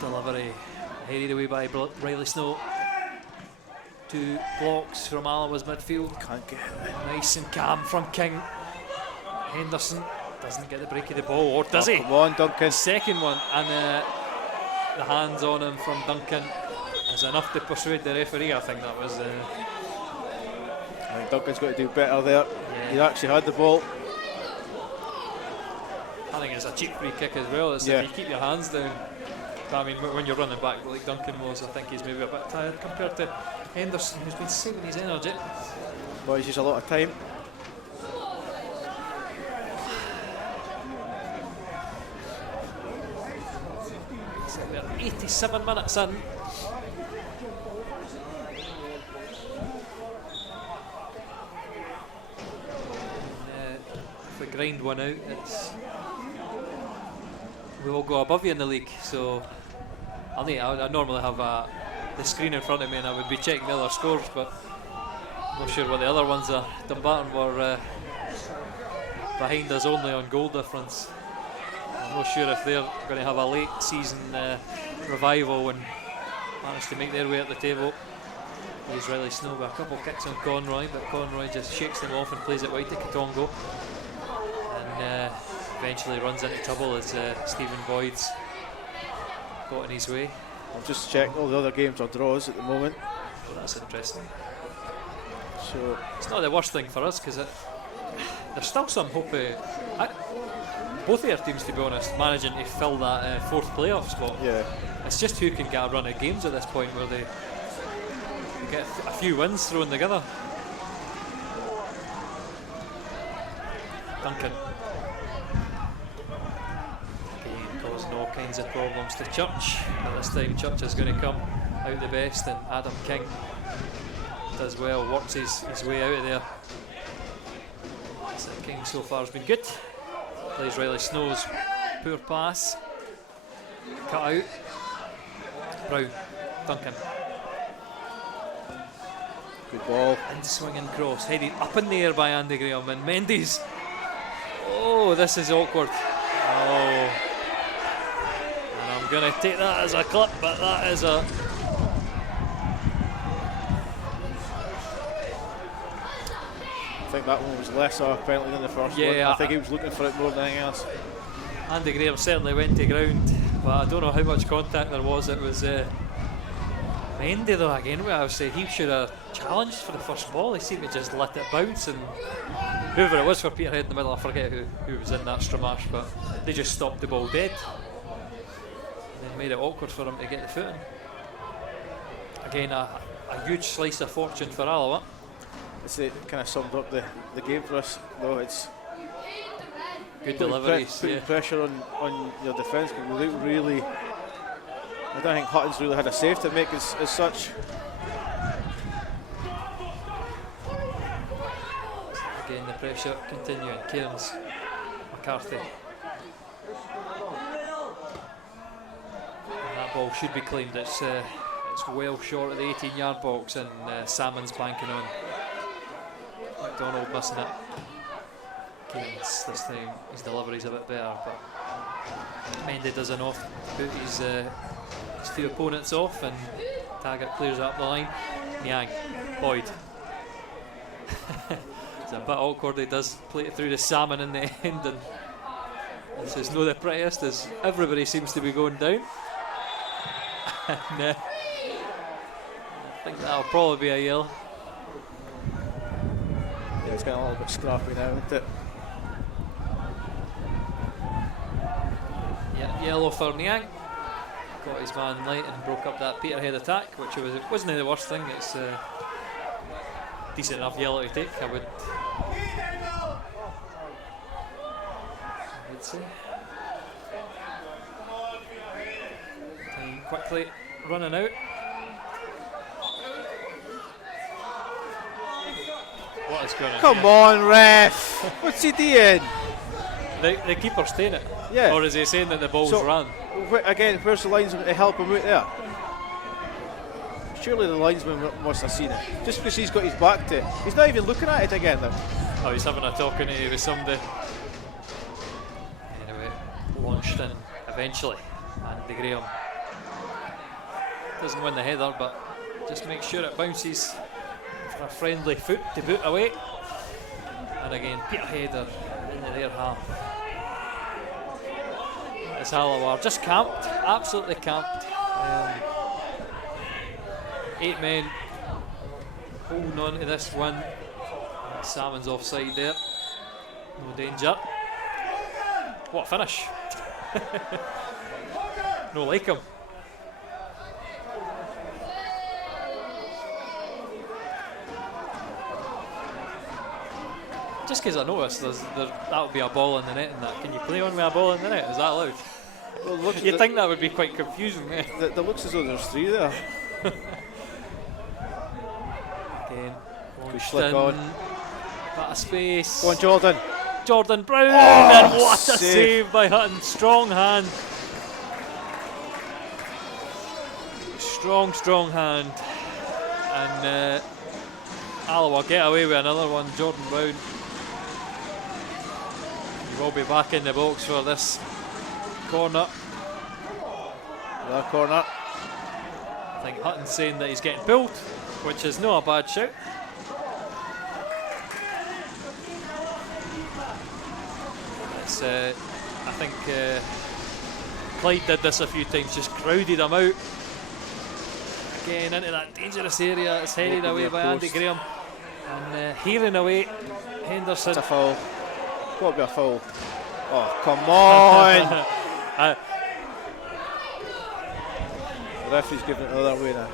Delivery headed away by Riley Snow. 2 blocks from Alloa's midfield. Can't get it. Nice and calm from King. Henderson doesn't get the break of the ball, or does he? Come on, Duncan. Second one, and the hands on him from Duncan is enough to persuade the referee. I think that was. I think Duncan's got to do better there. Yeah. He actually had the ball. I think it's a cheap free kick as well. It's if you keep your hands down. I mean, when you're running back like Duncan was, I think he's maybe a bit tired compared to Henderson, who's been saving his energy. Boys use a lot of time. So we're 87 minutes in. If we grind one out, we will go above you in the league. So I normally have the screen in front of me and I would be checking the other scores, but I'm not sure what the other ones are. Dumbarton were behind us only on goal difference. I'm not sure if they're going to have a late season revival and manage to make their way up the table. There's Riley Snow with a couple of kicks on Conroy, but Conroy just shakes them off and plays it wide to Katongo. And eventually runs into trouble as Stephen Boyd's got in his way. I've just checked, all the other games are draws at the moment. Oh, that's interesting. So it's not the worst thing for us because there's still some hope. Both of our teams, to be honest, managing to fill that 4th playoff spot. yeah, It's just who can get a run of games at this point where they get a few wins thrown together. Duncan. Causing all kinds of problems to Church. But this time Church is going to come out the best, and Adam King does well, works his way out of there. So King so far has been good. Plays Riley Snow's poor pass. Cut out. Brown. Duncan. good ball. And swinging cross, headed up in the air by Andy Graham, and Mendes. Oh, this is awkward. Oh. And I'm going to take that as a clip, but that is a... think that one was less of a penalty than the first one. I think he was looking for it more than anything else. Andy Graham certainly went to ground, but I don't know how much contact there was. It was Mendy though again. I would say he should have challenged for the first ball. He seemed to just let it bounce, and whoever it was for Peterhead in the middle, I forget who was in that stramash, but they just stopped the ball dead and then made it awkward for him to get the foot in. Again, a huge slice of fortune for Alloa. It kind of summed up the game for us, though. It's good deliveries, putting pressure on your defence, but without really, I don't think Hutton's really had a save to make as such. Again, the pressure continuing. Cairns, McCarthy. And that ball should be claimed. It's well short of the 18-yard box, and Salmon's banking on McDonald missing it. Cairns this time, his delivery's a bit better, but Mendy does enough to put his two opponents off, and Taggart clears up the line. Niang, Boyd. It's a bit awkward. He does play it through the Salmon in the end, and this is not the prettiest as everybody seems to be going down. And, I think that'll probably be a yellow. Yeah, it's getting a little bit scrappy now, isn't it? Yeah, yellow for Niang. Got his man late and broke up that Peterhead attack, which wasn't the worst thing. It's decent enough yellow to take, I would say. Time quickly running out. What is going on? Come on, ref! What's he doing? The keeper's staying it. Yeah. Or is he saying that the ball's run? Again, where's the linesman to help him out there? Surely the linesman must have seen it. Just because he's got his back to it. He's not even looking at it again though. Oh, he's having a talking to with somebody. Anyway, launched in eventually. Andy Graham doesn't win the header, but just make sure it bounces for a friendly foot to boot away. And again, Peterhead are into their half. It's Alloa just camped, absolutely camped. 8 men holding on to this one. Salmon's offside there. No danger. What a finish. No like him. Just because I noticed that would be a ball in the net and that. Can you play on with a ball in the net? Is that allowed? Well, you'd think that would be quite confusing, eh? It looks as though there's 3 there. Again, good flick on. Bit of space. Go on, Jordan. Jordan Brown, oh, and what a save by Hutton. Strong hand. Strong hand. And Alloa get away with another one. Jordan Brown. He will be back in the box for this corner. Another corner. I think Hutton's saying that he's getting pulled, which is not a bad shout. It's, I think Clyde did this a few times, just crowded him out. Again into that dangerous area, it's headed away by Andy Graham. And hearing away, Henderson. It's a foul. Got to be a foul. Oh, come on! The referee's giving it the other way now.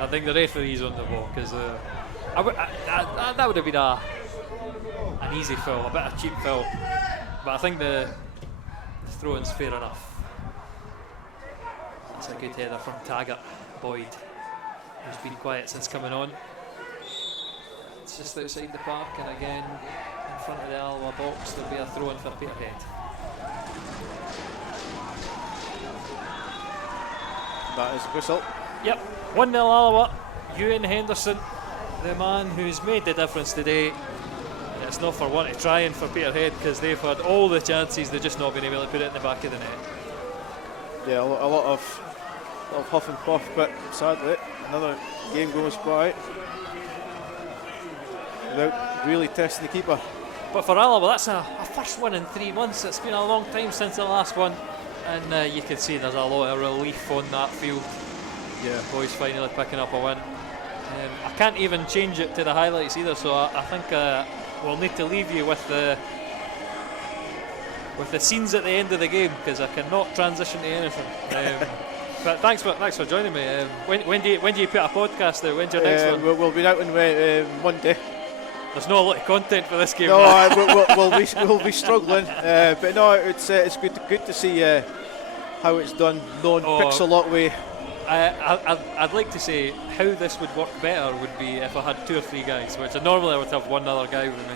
I think the referee's on the ball because that would have been an easy foul, a bit of cheap foul. But I think the throw-in's fair enough. That's a good header from Taggart. Boyd, who's been quiet since coming on. It's just outside the park, and again in front of the Alloa box there'll be a throw-in for Peterhead. That is a whistle. Yep, 1-0 Alloa. Ewan Henderson, the man who's made the difference today. It's not for want of trying for Peterhead because they've had all the chances, they've just not been able to put it in the back of the net. Yeah, a lot of huff and puff, but sadly another game goes by without really testing the keeper. But for Alloa, that's a first win in 3 months. It's been a long time since the last one, and you can see there's a lot of relief on that field. Yeah, Boys finally picking up a win. I can't even change it to the highlights either, so I think we'll need to leave you with the scenes at the end of the game, because I cannot transition to anything. But thanks for joining me. When do you put a podcast out? When's your next one? We'll be out on Monday. There's not a lot of content for this game. No, we'll be struggling. But no, it's good to see how it's done. No pixel way. I'd like to say how this would work better would be if I had 2 or 3 guys, which normally I would have one other guy with me,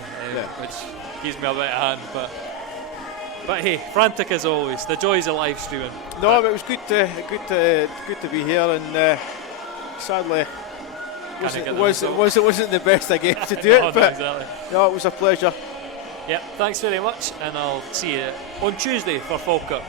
which gives me a bit of hand. But hey, frantic as always. The joys of live streaming. No, but it was good to be here, and sadly, it wasn't the best I get to do it. But exactly. No, it was a pleasure. Yep, thanks very much, and I'll see you on Tuesday for Falkirk.